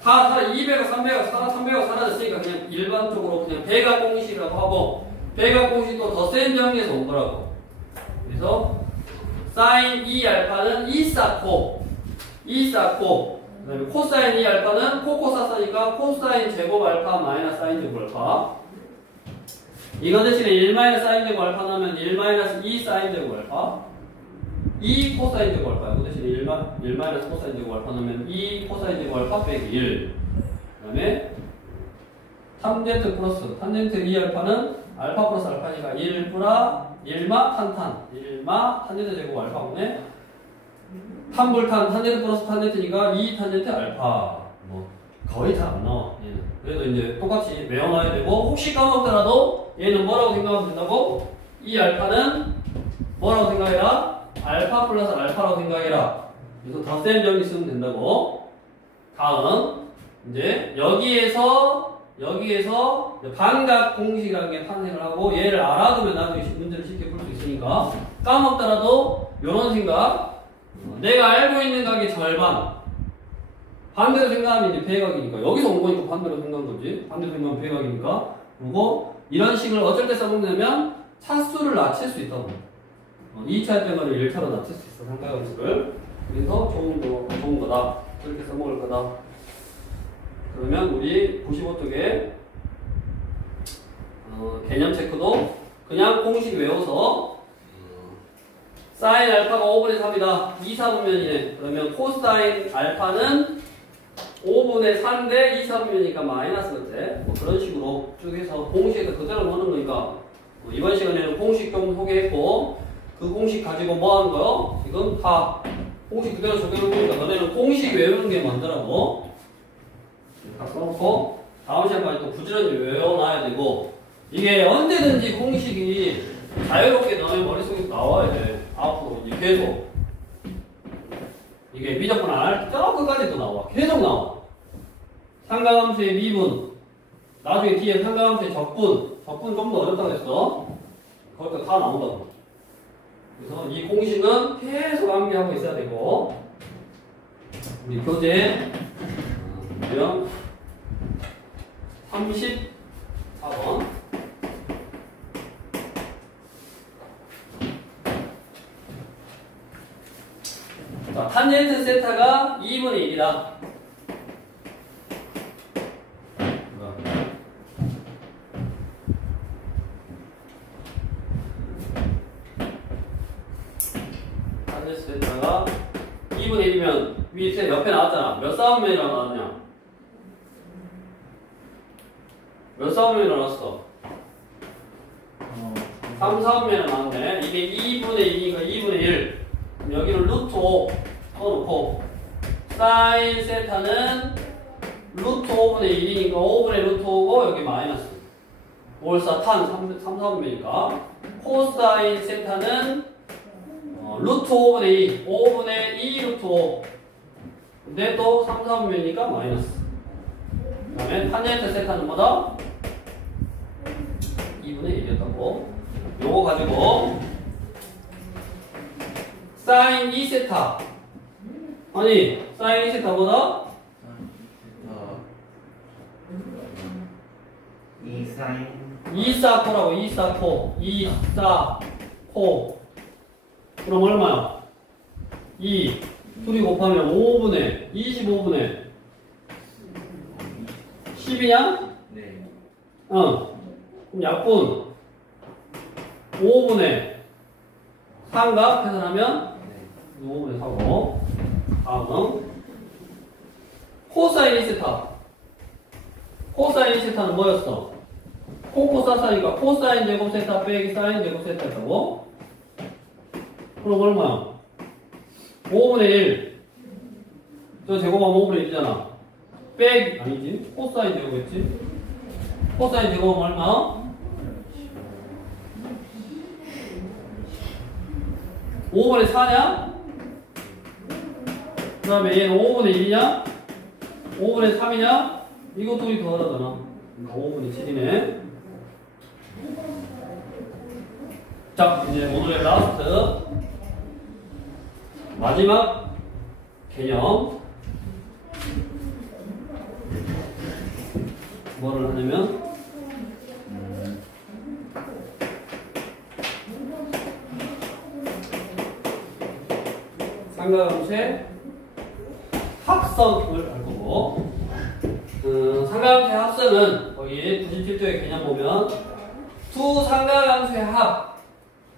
2배가 3배가 사라졌으니까 그냥 일반적으로 그냥 배각 공식이라고 하고, 배각 공식도 더 센 정리에서 온 거라고. 그래서 사인 2 알파는 2 쌓고 그 다음에 코사인 2 알파는 코코사사니까 코사인 제곱 알파 마이너스 사인 제곱 알파. 이거 대신에 1 마이너스 사인 제곱 알파 넣으면 1 마이너스 2 사인 제곱 알파, 2 코사인 제곱 알파. 이거 대신에 1 마이너스 코사인 제곱 알파 넣으면 2 코사인 제곱 알파 빼기 1. 그 다음에 탄젠트 플러스 탄젠트 2 알파는 알파 플러스 알파니까 1 뿌라 1마 탄탄 1마 탄젠트 제곱 알파분의 탄불탄 탄젠트 플러스 탄젠트니까 2 탄젠트 알파. 뭐 거의 다 안 나와. 얘는. 그래도 이제 똑같이 외워놔야 되고, 혹시 까먹더라도 얘는 뭐라고 생각하면 된다고? 이 알파는 뭐라고 생각해라? 알파 플러스 알파라고 생각해라. 그래서 더 센 정리 쓰면 된다고. 다음 이제 여기에서 반각 공식이라는 게 탄생을 하고, 얘를 알아두면 나중에 문제를 쉽게 풀 수 있으니까 까먹더라도 이런 생각. 내가 알고 있는 각의 절반. 반대로 생각하면 이제 배각이니까. 여기서 온 거니까 반대로 생각한 거지. 반대로 생각하면 배각이니까. 그리고 이런 식을 어쩔 때 써먹냐면 차수를 낮출 수 있다고. 2차 때문에 1차로 낮출 수 있어. 삼각함수를. 그래서 좋은 거다. 그렇게 써먹을 거다. 그러면 우리 95쪽에 개념 체크도 그냥 공식 외워서 사인 알파가 5분의 3이다. 2, 4분면이네. 그러면 코사인 알파는 5분의 3대 2, 4분면이니까 마이너스 돼. 뭐 그런 식으로 쭉 해서 공식에서 그대로 넣는 거니까 이번 시간에는 공식 좀 소개했고, 그 공식 가지고 뭐 하는 거요? 이건 다 공식 그대로 적용하는 거니까 너네는 공식 외우는 게 많더라고. 다 써놓고 다음 시간까지 또 부지런히 외워놔야 되고, 이게 언제든지 공식이 자유롭게 너네 머릿속에서 나와야 돼. 앞으로 이제 계속. 이게 미적분 안 할 때 저 끝까지도 나와. 계속 나와. 삼각함수의 미분, 나중에 뒤에 삼각함수의 적분 좀 더 어렵다고 했어. 거기서 다 나온다고. 그래서 이 공식은 계속 암기하고 있어야 되고, 우리 교재 유형 34번. 자, 탄젠트 세타가 2분의 1이다. 탄젠트 세타가 2분의 1이면 밑에 옆에 나왔잖아. 몇 사분면이라고 나왔냐? 몇 사분면이라고 나왔어? 3, 4분면이 나왔네. 이게 2분의 2니까 2분의 1. 그럼 여기는 루트 5 써놓고 사인 세타는 루트 5분의 1이니까 5분의 루트 5고 여기 마이너스. 월사 탄 3, 4분면이니까 코사인 세타는 루트 5분의 2, 5분의 2 루트 5. 근데 또 3, 4분면이니까 마이너스. 그 다음에 탄젠트 세타는 뭐다? 2분의 1이었다고. 요거 가지고 사인 2세타. 아니, 사인 2세타보다 2사코라고, 2사코. 2사코. 그럼 얼마야? 2. 둘이 곱하면 5분의 25분의 10이냐? 네. 그럼 약분 5분의 3가 계산하면 5분의 4고. 다음은 코사인 2세타. 코사인 2세타는 뭐였어? 코코사사니까 코사인 제곱 세타 빼기 사인 제곱 세타였다고? 그럼 얼마야? 5분의 1. 저 제곱하면 5분의 1이잖아. 빼기, 아니지. 코사인 제곱했지. 코사인 제곱하면 얼마? 5분의 4냐? 그 다음에 얘는 5분의 1이냐? 5분의 3이냐? 이거 둘이 더하잖아. 5분의 7이네. 자, 이제 오늘의 라스트 마지막 개념 뭐를 하냐면 삼각함수의 합성을 할 거고, 삼각함수의 합성은 거기 97조의 개념 보면 두 삼각함수의 합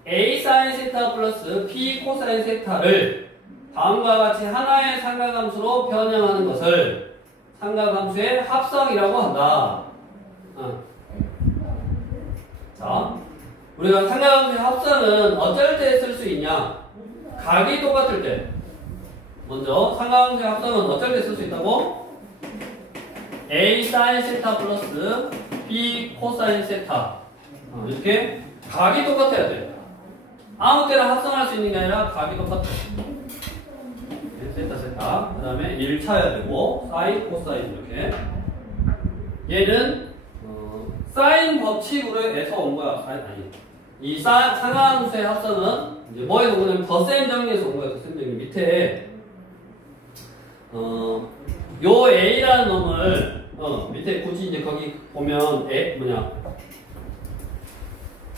a 사인 세타 플러스 b 코사인 세타를 다음과 같이 하나의 삼각함수로 변형하는 것을 삼각함수의 합성이라고 한다. 자, 우리가 삼각함수의 합성은 어쩔 때 쓸 수 있냐? 각이 똑같을 때. 먼저 삼각함수의 합성은 어쩔 때 쓸 수 있다고? a 사인 세타 플러스 b 코사인 세타. 이렇게 각이 똑같아야 돼. 아무 때나 합성할 수 있는 게 아니라 각이 똑같아. 세타 세타. 그 다음에 1차여야 되고 사인 코사인 이렇게. 얘는 사인 법칙으로 해서 온 거야. 아니, 이 삼각함수의 합성은 이제 뭐에서 오냐면 덧셈 정리에서 온 거야. 덧셈 정리 밑에 요 a라는 놈을 밑에 굳이 이제 거기 보면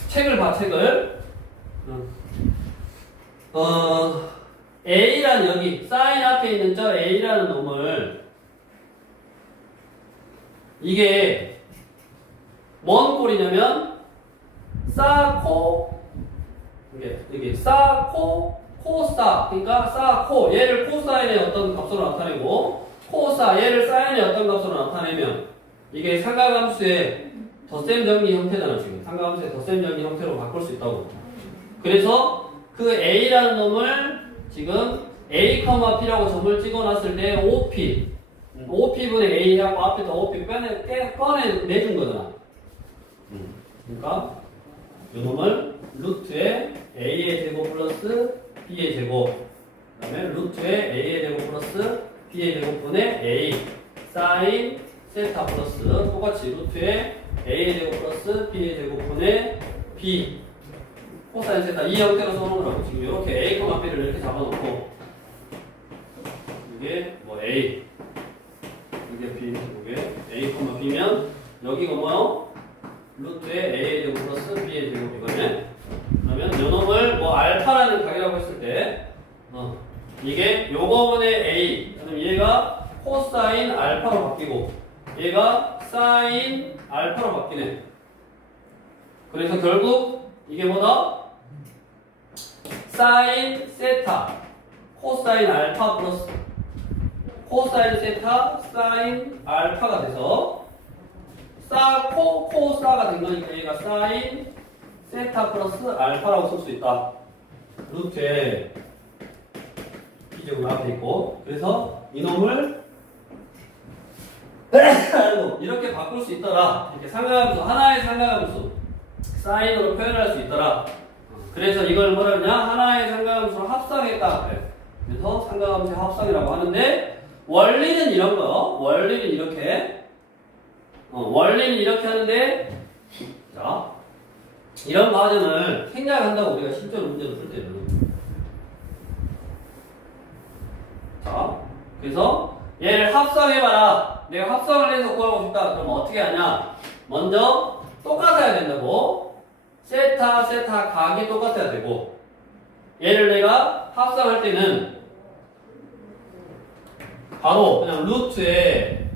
책을 봐. 책을 a라는 여기 사인 앞에 있는 저 a라는 놈을 이게 뭔 꼴이냐면 사코 이게 사코 코사 그러니까 사코 얘를 코사인의 어떤 값으로 나타내고 코사 얘를 사인의 어떤 값으로 나타내면 이게 삼각함수의 덧셈 정리 형태잖아. 지금 삼각함수의 덧셈 정리 형태로 바꿀 수 있다고. 그래서 그 a라는 놈을 지금 a, p라고 점을 찍어놨을 때 OP OP분의 a하고 앞에다 OP 꺼내내준 거잖아. 그러니까 이 놈을 루트에 a의 제곱 플러스 b의 제곱, 그 다음에 루트에 a의 제곱 플러스 b의 제곱분의 a 사인 세타 플러스 똑같이 루트에 a의 제곱 플러스 b의 제곱분의 b 코사인 세타 이 형태로 써놓으라고. 지금 이렇게 a, b를 이렇게 잡아놓고 이게 뭐 a 이게 b 이게 a, b면 여기가 뭐요? 루트에 a의 제곱 플러스 b의 제곱이거든요. 그러면 요 놈을 뭐 알파라는 각이라고 했을 때 이게 요거분의 a 그럼 얘가 코사인 알파로 바뀌고 얘가 사인 알파로 바뀌네. 그래서 결국 이게 뭐다? 사인 세타 코사인 알파 플러스 코사인 세타 사인 알파가 돼서 코사가 된 거니까 얘가 사인 세타 플러스 알파라고 쓸 수 있다. 루트에 B제곱 앞에 있고 그래서 이놈을 이렇게 바꿀 수 있더라. 이렇게 상가함수 하나의 상가함수 사인으로 표현할 수 있더라. 그래서 이걸 뭐라 그러냐? 하나의 상가함수를 합성했다. 그래서 상가함수의 합성이라고 하는데 원리는 이런 거. 원리는 이렇게. 원리는 이렇게 하는데 자 이런 과정을 생략한다고 우리가 실제로 문제를 풀 때는 자 그래서 얘를 합성해봐라. 내가 합성을 해서 구하고 싶다. 그럼 어떻게 하냐? 먼저 똑같아야 된다고. 세타 각이 똑같아야 되고 얘를 내가 합성할 때는 바로 그냥 루트에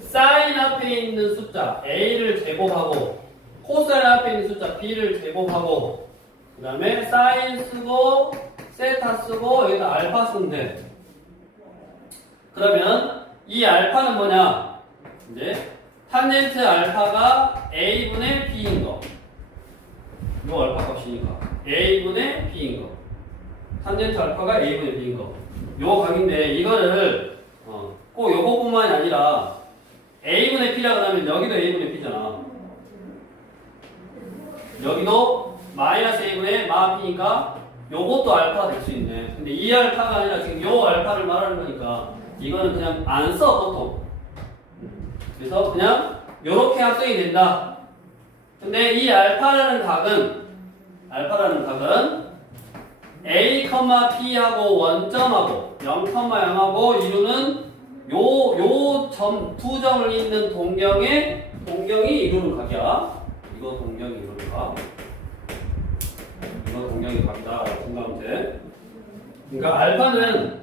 사인 앞에 있는 숫자 A를 제곱하고 코사인 앞에 있는 숫자 B를 제곱하고 그 다음에 사인 쓰고 세타 쓰고 여기다 알파 쓰면 돼. 그러면 이 알파는 뭐냐? 이제 탄젠트 알파가 A분의 B인 거. 요 알파 값이니까 A분의 B인 거. 탄젠트 알파가 A분의 B인 거. 요 각인데 이거를 꼭 요거뿐만이 아니라 A분의 P라 그러면 여기도 A분의 P잖아. 여기도 마이너스 A분의 마 P니까 요것도 알파가 될 수 있네. 근데 이 알파가 아니라 지금 요 알파를 말하는 거니까 이거는 그냥 안 써 보통. 그래서 그냥 요렇게 합성이 된다. 근데 이 알파라는 각은 A, P하고 원점하고 0,0하고 이루는 요 두 점을 잇는 동경이 이루는 각이야. 이거 동경이 이루는 각. 이거 동경이 각이다. 생각하면 돼. 그러니까 알파는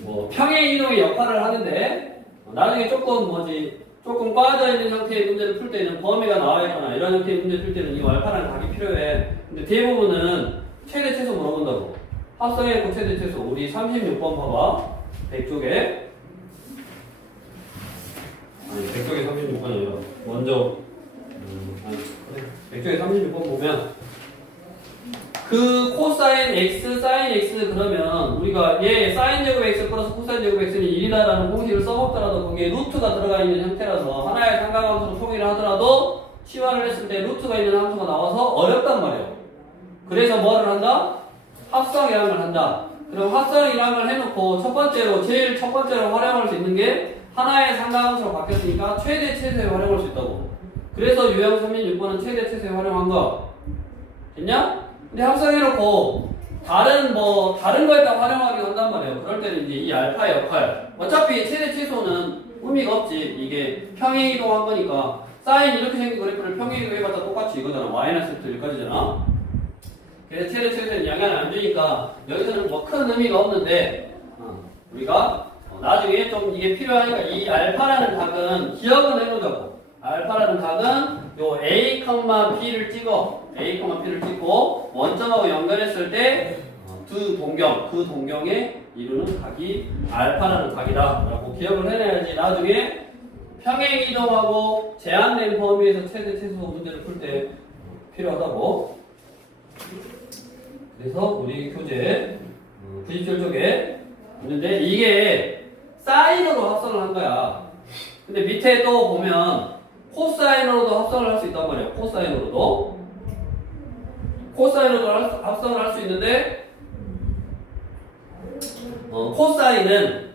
뭐 평행 이동의 역할을 하는데 나중에 조금 빠져 있는 형태의 문제를 풀 때는 범위가 나와 있거나 이런 형태의 문제를 풀 때는 이 알파라는 각이 필요해. 근데 대부분은 최대 최소 물어본다고. 합성의 최대 최소. 우리 36번 봐봐. 100쪽에. 아니, 100쪽에 36번이 아니라 먼저 100쪽에 36번 보면 그 코사인 x, 사인 x 그러면 우리가 얘 사인 제곱 x 플러스 코사인 제곱 x는 1이다라는 공식을 써먹더라도 거기에 루트가 들어가 있는 형태라서 하나의 삼각함수로 통일을 하더라도 치환을 했을 때 루트가 있는 함수가 나와서 어렵단 말이에요. 그래서 뭐를 한다? 합성이라는 걸 한다. 그럼 합성이라는 걸 해놓고 제일 첫 번째로 활용할 수 있는 게 하나의 삼각함수로 바뀌었으니까 최대 최소에 활용할 수 있다고. 그래서 유형 36번은 최대 최소에 활용한 거. 됐냐? 근데 합성해놓고 다른 거에다 활용하긴 한단 말이에요. 그럴 때는 이제 이 알파의 역할. 어차피 최대 최소는 의미가 없지. 이게 평행 이동한 거니까 사인 이렇게 생긴 그래프를 평행 이동해봤자 똑같이 이거잖아. 마이너스부터 1까지잖아. 그래서 최대 최소는 영향을 안 주니까 여기서는 뭐 큰 의미가 없는데 우리가 나중에 좀 이게 필요하니까 이 알파라는 각은 기억을 해놓자고. 알파라는 각은 요 A, B를 찍어. A, P를 찍고 원점하고 연결했을 때 그 동경에 이루는 각이 알파라는 각이다 라고 기억을 해내야지 나중에 평행 이동하고 제한된 범위에서 최대 최소 문제를 풀 때 필요하다고. 그래서 우리 교재 97쪽에 있는데 이게 사인으로 합성을 한 거야. 근데 밑에 또 보면 코사인으로도 합성을 할 수 있단 말이에요. 코사인으로도 합성을 할 수 있는데 코사인은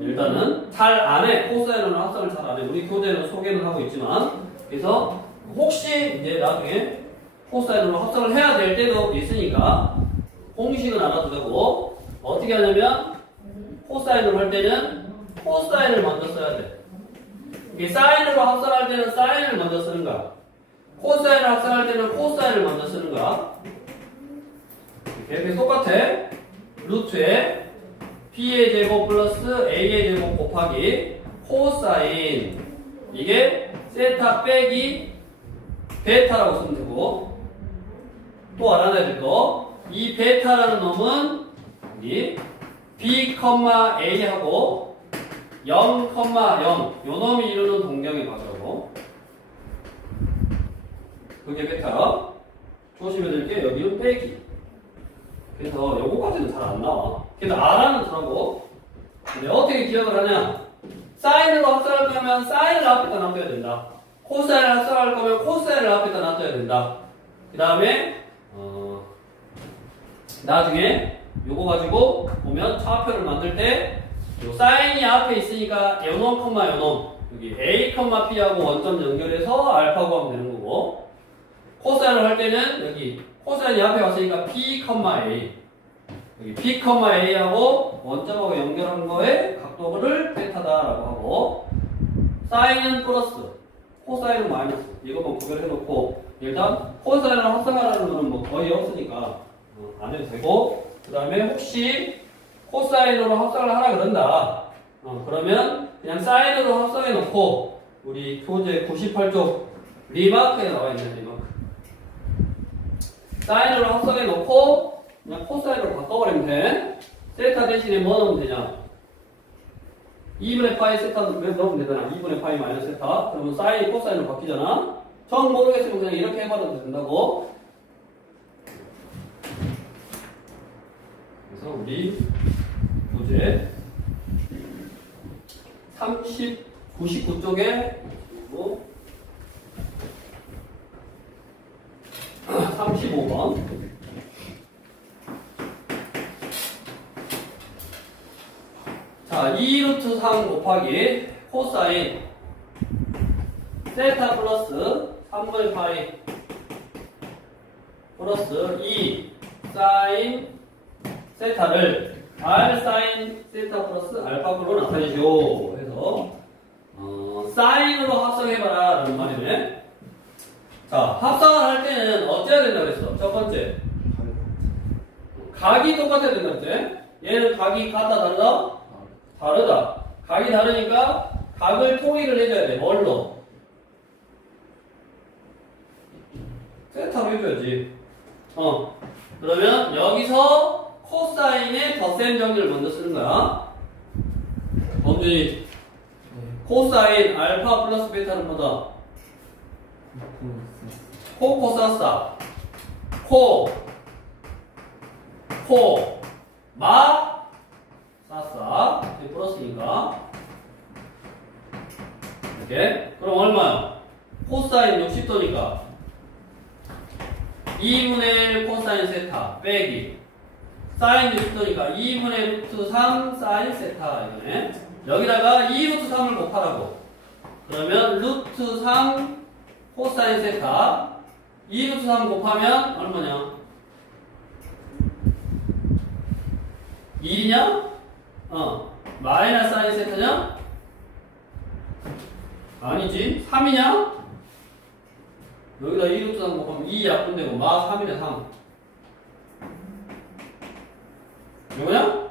일단은 잘 안 해. 코사인으로 합성을 잘 안 해. 우리 교재는 소개는 하고 있지만 그래서 혹시 이제 나중에 코사인으로 합성을 해야 될 때도 있으니까 공식은 알아두자고. 어떻게 하냐면 코사인으로 할 때는 코사인을 먼저 써야 돼. 이게 사인으로 합성할 때는 사인을 먼저 쓰는 거야. 코사인을 합성할 때는 코사인을 먼저 쓰는 거야. 이렇게 똑같아. 루트에 B의 제곱 플러스 A의 제곱 곱하기 코사인. 이게 세타 빼기 베타라고 쓰면 되고 또 알아내야 될 거. 이 베타라는 놈은 여기 B, A하고 0, 0 요놈이 이루는 동경의 과자고 그게 베타. 조심해야 될 게 여기는 빼기. 그래서 요거까지는 잘 안 나와. 그래서 R하는 잘하고 근데 어떻게 기억을 하냐 사인으로 합성할 거면 사인을 앞에다 놔둬야 된다. 코사인을 합성할 거면 코사인을 앞에다 놔둬야 된다. 그 다음에 나중에 요거 가지고 보면 차표를 만들 때 요 사인이 앞에 있으니까 요놈, 요놈 여기 A, P하고 원점 연결해서 알파 구하면 되는 거고 코사인을 할 때는 여기 코사인이 앞에 왔으니까 P, A 여기 P, A하고 원점하고 연결한 거에 각도를 베타다라고 하고 사인은 플러스 코사인은 마이너스 이것만 구별해 놓고 일단 코사인을 합성하라는 거는 뭐 거의 없으니까 안 해도 되고 그 다음에 혹시 코사인으로 합성을 하라 그런다 그러면 그냥 사인으로 합성해 놓고 우리 교재 98쪽 리마크에 나와 있는 리마크 사인으로 합성해 놓고 그냥 코사인으로 바꿔버리면 돼. 세타 대신에 뭐 넣으면 되냐 2분의 파이 세타 넣으면 되잖아. 2분의 파이 마이너스 세타 그러면 사인이 코사인으로 바뀌잖아. 정 모르겠으면 그냥 이렇게 해봐도 된다고. 그래서 우리 교재 99쪽에 35번 자 2루트 3 곱하기 코사인 세타 플러스 3분의 파이 플러스 2 사인 세타를 R 사인 세타 플러스 알파로 나타내죠. 해서 사인으로 합성해봐라 라는 말이네. 자 합성을 할 때는 어째야 된다고 그랬어? 첫 번째 각이 똑같아야 된다고 그랬지? 얘는 각이 같다 다르다? 다르다. 각이 다르니까 각을 통일을 해줘야 돼. 뭘로? 세타로 해줘야지. 그러면 여기서 코사인의 덧셈 정리를 먼저 쓰는 거야. 범준이 코사인 알파 플러스 베타는 뭐다? 코사사 마 사사 플러스니까 이렇게 그럼 얼마야? 코사인 60도니까 2분의 1 코사인 세타 빼기 사인 60도니까 2분의 루트 3 사인 세타 이거네. 여기다가 2루트 3을 곱하라고. 그러면 루트 3 코사인 세타 2루트 3 곱하면 얼마냐? 1이냐? 마이너스 사인 세타냐? 아니지. 3이냐? 여기다 2루트 3 곱하면 2 약분되고 마 3이냐 3. 이거냐?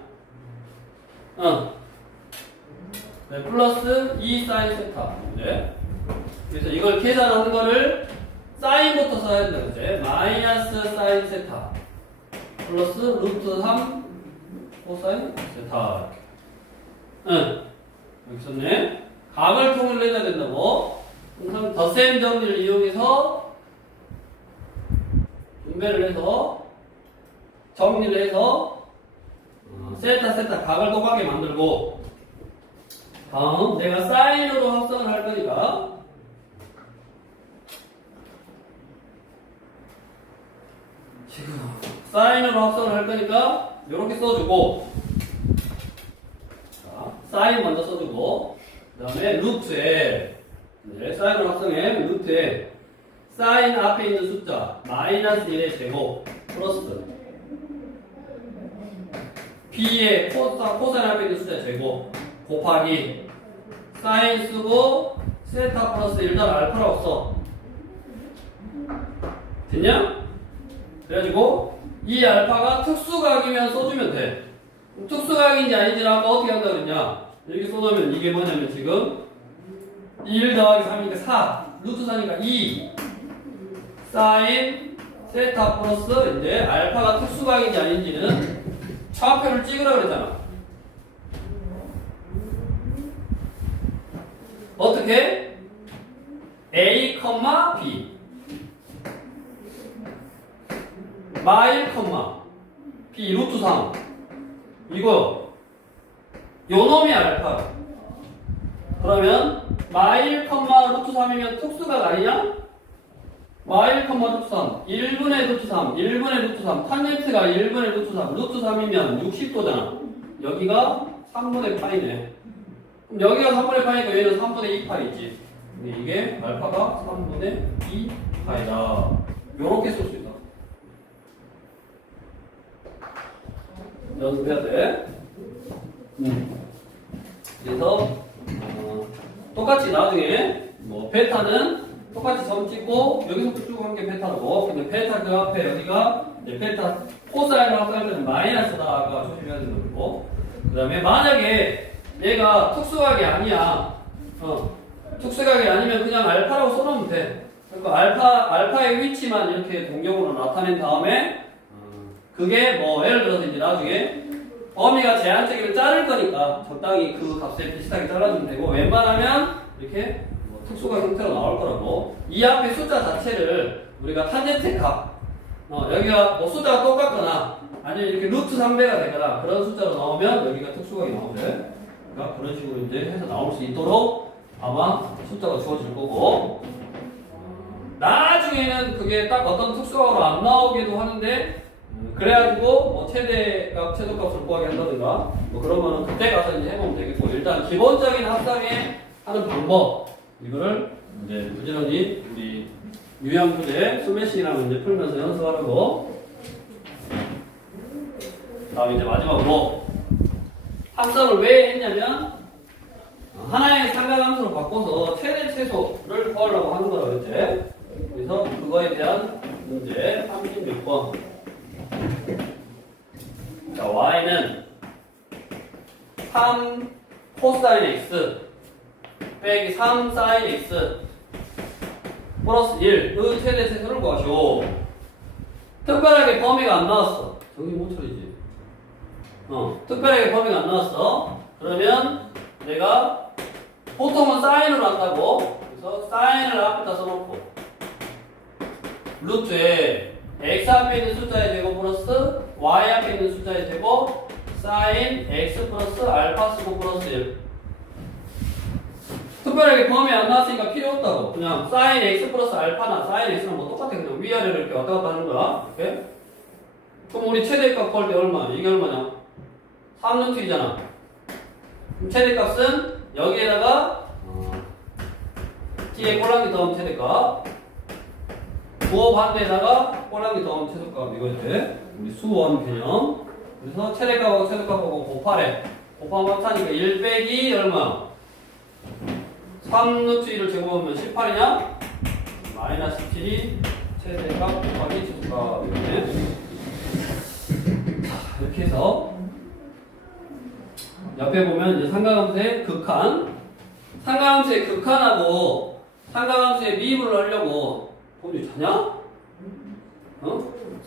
네, 플러스 2 사인 세타. 네. 그래서 이걸 계산하는 거를 사인부터 써야 된다. 그치? 마이너스 사인 세타. 플러스 루트 3 코사인 세타. 여기 있었네. 각을 통일해야 된다고. 항상 덧셈 정리를 이용해서 분배를 해서 정리를 해서 세타 각을 똑같게 만들고 다음 내가 사인으로 합성을 할 거니까 지금 사인으로 합성을 할 거니까 이렇게 써주고 자, 사인 먼저 써주고 그 다음에 루트에 사인으로 합성해 루트에 사인 앞에 있는 숫자 마이너스 1의 제곱 플러스 B의 코사인 앞에 있는 숫자 제곱 곱하기 사인 쓰고 세타 플러스 일단 알파라고 써. 됐냐? 그래가지고 이 알파가 특수각이면 써주면 돼. 특수각인지 아닌지는 아까 어떻게 한다고 그랬냐? 이렇게 써놓으면 이게 뭐냐면 지금 1 더하기 3이니까 4 루트 4니까 2 사인 세타 플러스 이제 알파가 특수각인지 아닌지는 차표를 찍으라 그랬잖아. 어떻게? A, B 마일, B 루트 3 이거 요 놈이 알파. 그러면 마일, 루트 3이면 특수각 아니냐? 마일, 루트 3 1분의 루트 3 1분의 루트 3 탄젠트가 1분의 루트 3 루트 3이면 60도잖아. 여기가 3분의 파이네. 그럼 여기가 3분의 파이니까 얘는 3분의 2 파이지. 근데 이게 알파가 3분의 2 파이다. 요렇게 쓸 수 있다. 연습해야 돼. 그래서 똑같이 나중에 뭐 베타는 똑같이 점 찍고 여기서부터 쭉 한 게 베타고, 근데 베타 그 앞에 여기가 이제 베타 코사인을 합성할 때는 마이너스다가 조심해야 되는 거고, 그 다음에 만약에 얘가 특수각이 아니야, 특수각이 아니면 그냥 알파라고 써놓으면 돼. 그러니까 알파의 위치만 이렇게 동경으로 나타낸 다음에 그게 뭐 예를 들어서 이제 나중에 범위가 제한적이면 자를 거니까 적당히 그 값에 비슷하게 잘라주면 되고, 웬만하면 이렇게 뭐 특수각 형태로 나올 거라고. 이 앞에 숫자 자체를 우리가 탄젠트 값, 여기가 뭐 숫자가 똑같거나 아니면 이렇게 루트 3배가 되거나 그런 숫자로 나오면 여기가 특수각이 나오대. 그러니까 그런 식으로 이제 해서 나올 수 있도록 아마 숫자가 주어질 거고, 나중에는 그게 딱 어떤 특수각으로 안 나오기도 하는데, 그래가지고 뭐 최대값, 최소값을 구하게 한다든가 뭐 그러면은 그때 가서 이제 해보면 되겠고, 일단 기본적인 합성에 하는 방법 이거를 이제 부지런히 우리 유형 부제 스매싱이라는 문제 풀면서 연습하라고. 다음 이제 마지막으로 합성을 왜 했냐면 하나의 삼각함수로 바꿔서 최대 최소를 구하려고 하는 거라고 했지. 그래서 그거에 대한 문제 36번. 자, y는 3 코사인 x 빼기 3 사인 x 플러스 1의 최대 최소를 구하시오. 특별하게 범위가 안 나왔어. 정신 못 차리지. 특별하게 범위가 안 나왔어. 그러면 내가 보통은 사인으로 한다고. 그래서 사인을 앞에다 써놓고 루트에 x 앞에 있는 숫자의 제곱 플러스 y 앞에 있는 숫자의 제곱 사인 x 플러스 알파 쓰고 플러스 1. 특별하게 범위 안 나왔으니까 필요 없다고. 그냥 사인 x 플러스 알파나 사인 x는 뭐 똑같아. 그냥 위아래로 이렇게 왔다 갔다 하는 거야. 이렇게. 그럼 우리 최대값 구할 때 얼마? 이게 얼마냐? 3루트이잖아. 그럼 최대값은 여기에다가 t에 꼴랑기 더하면 최대값, 부호 반대에다가 꼴랑기 더하면 최소값. 이거지. 우리 수원 개념. 그래서 최대값하고 최소값하고 곱하래. 곱하면 합하니까 1 빼기 얼마? 3루트 1을 제곱하면 18이냐? 마이너스 7이 최대값 곱하기 최소값. 이렇게. 자, 이렇게 해서 옆에 보면 이제 삼각함수의 극한, 삼각함수의 극한하고 삼각함수의 미분을 하려고 본주 자냐?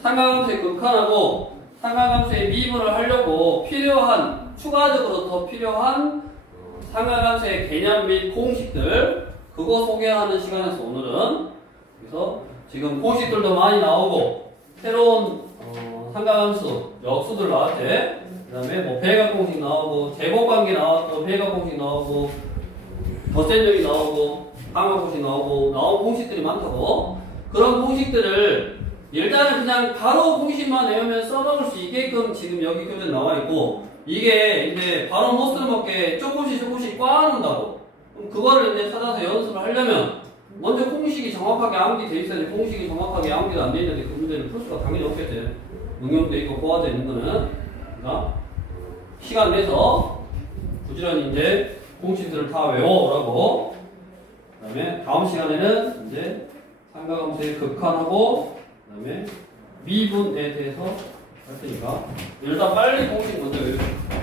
삼각함수의 극한하고 삼각함수의 미분을 하려고 필요한, 추가적으로 더 필요한 삼각함수의 개념 및 공식들, 그거 소개하는 시간에서 오늘은, 그래서 지금 공식들도 많이 나오고 새로운 삼각함수 역수들 나왔지. 그 다음에 뭐 배각 공식 나오고 제곱관계 나왔고 배각 공식 나오고 덧셈적이 나오고 방각 공식 나오고 나온 공식들이 많다고. 그런 공식들을 일단은 그냥 바로 공식만 외우면 써먹을 수 있게끔 지금 여기 교재 나와 있고, 이게 이제 바로 못 쓰는 밖에 조금씩 꽈놓는다고. 그럼 그거를 이제 찾아서 연습을 하려면 먼저 공식이 정확하게 암기돼 있어야지. 공식이 정확하게 암기가 안 돼 있는데 그 문제를 풀 수가 당연히 없겠지. 응용돼 있고 고화되어 있는 거는. 그러니까 시간 내서 부지런히 이제 공식들을 다 외워오라고. 그 다음에 다음 시간에는 이제 삼각함수의 극한하고 그 다음에 미분에 대해서 할 테니까 일단 빨리 공식 먼저 외우세요.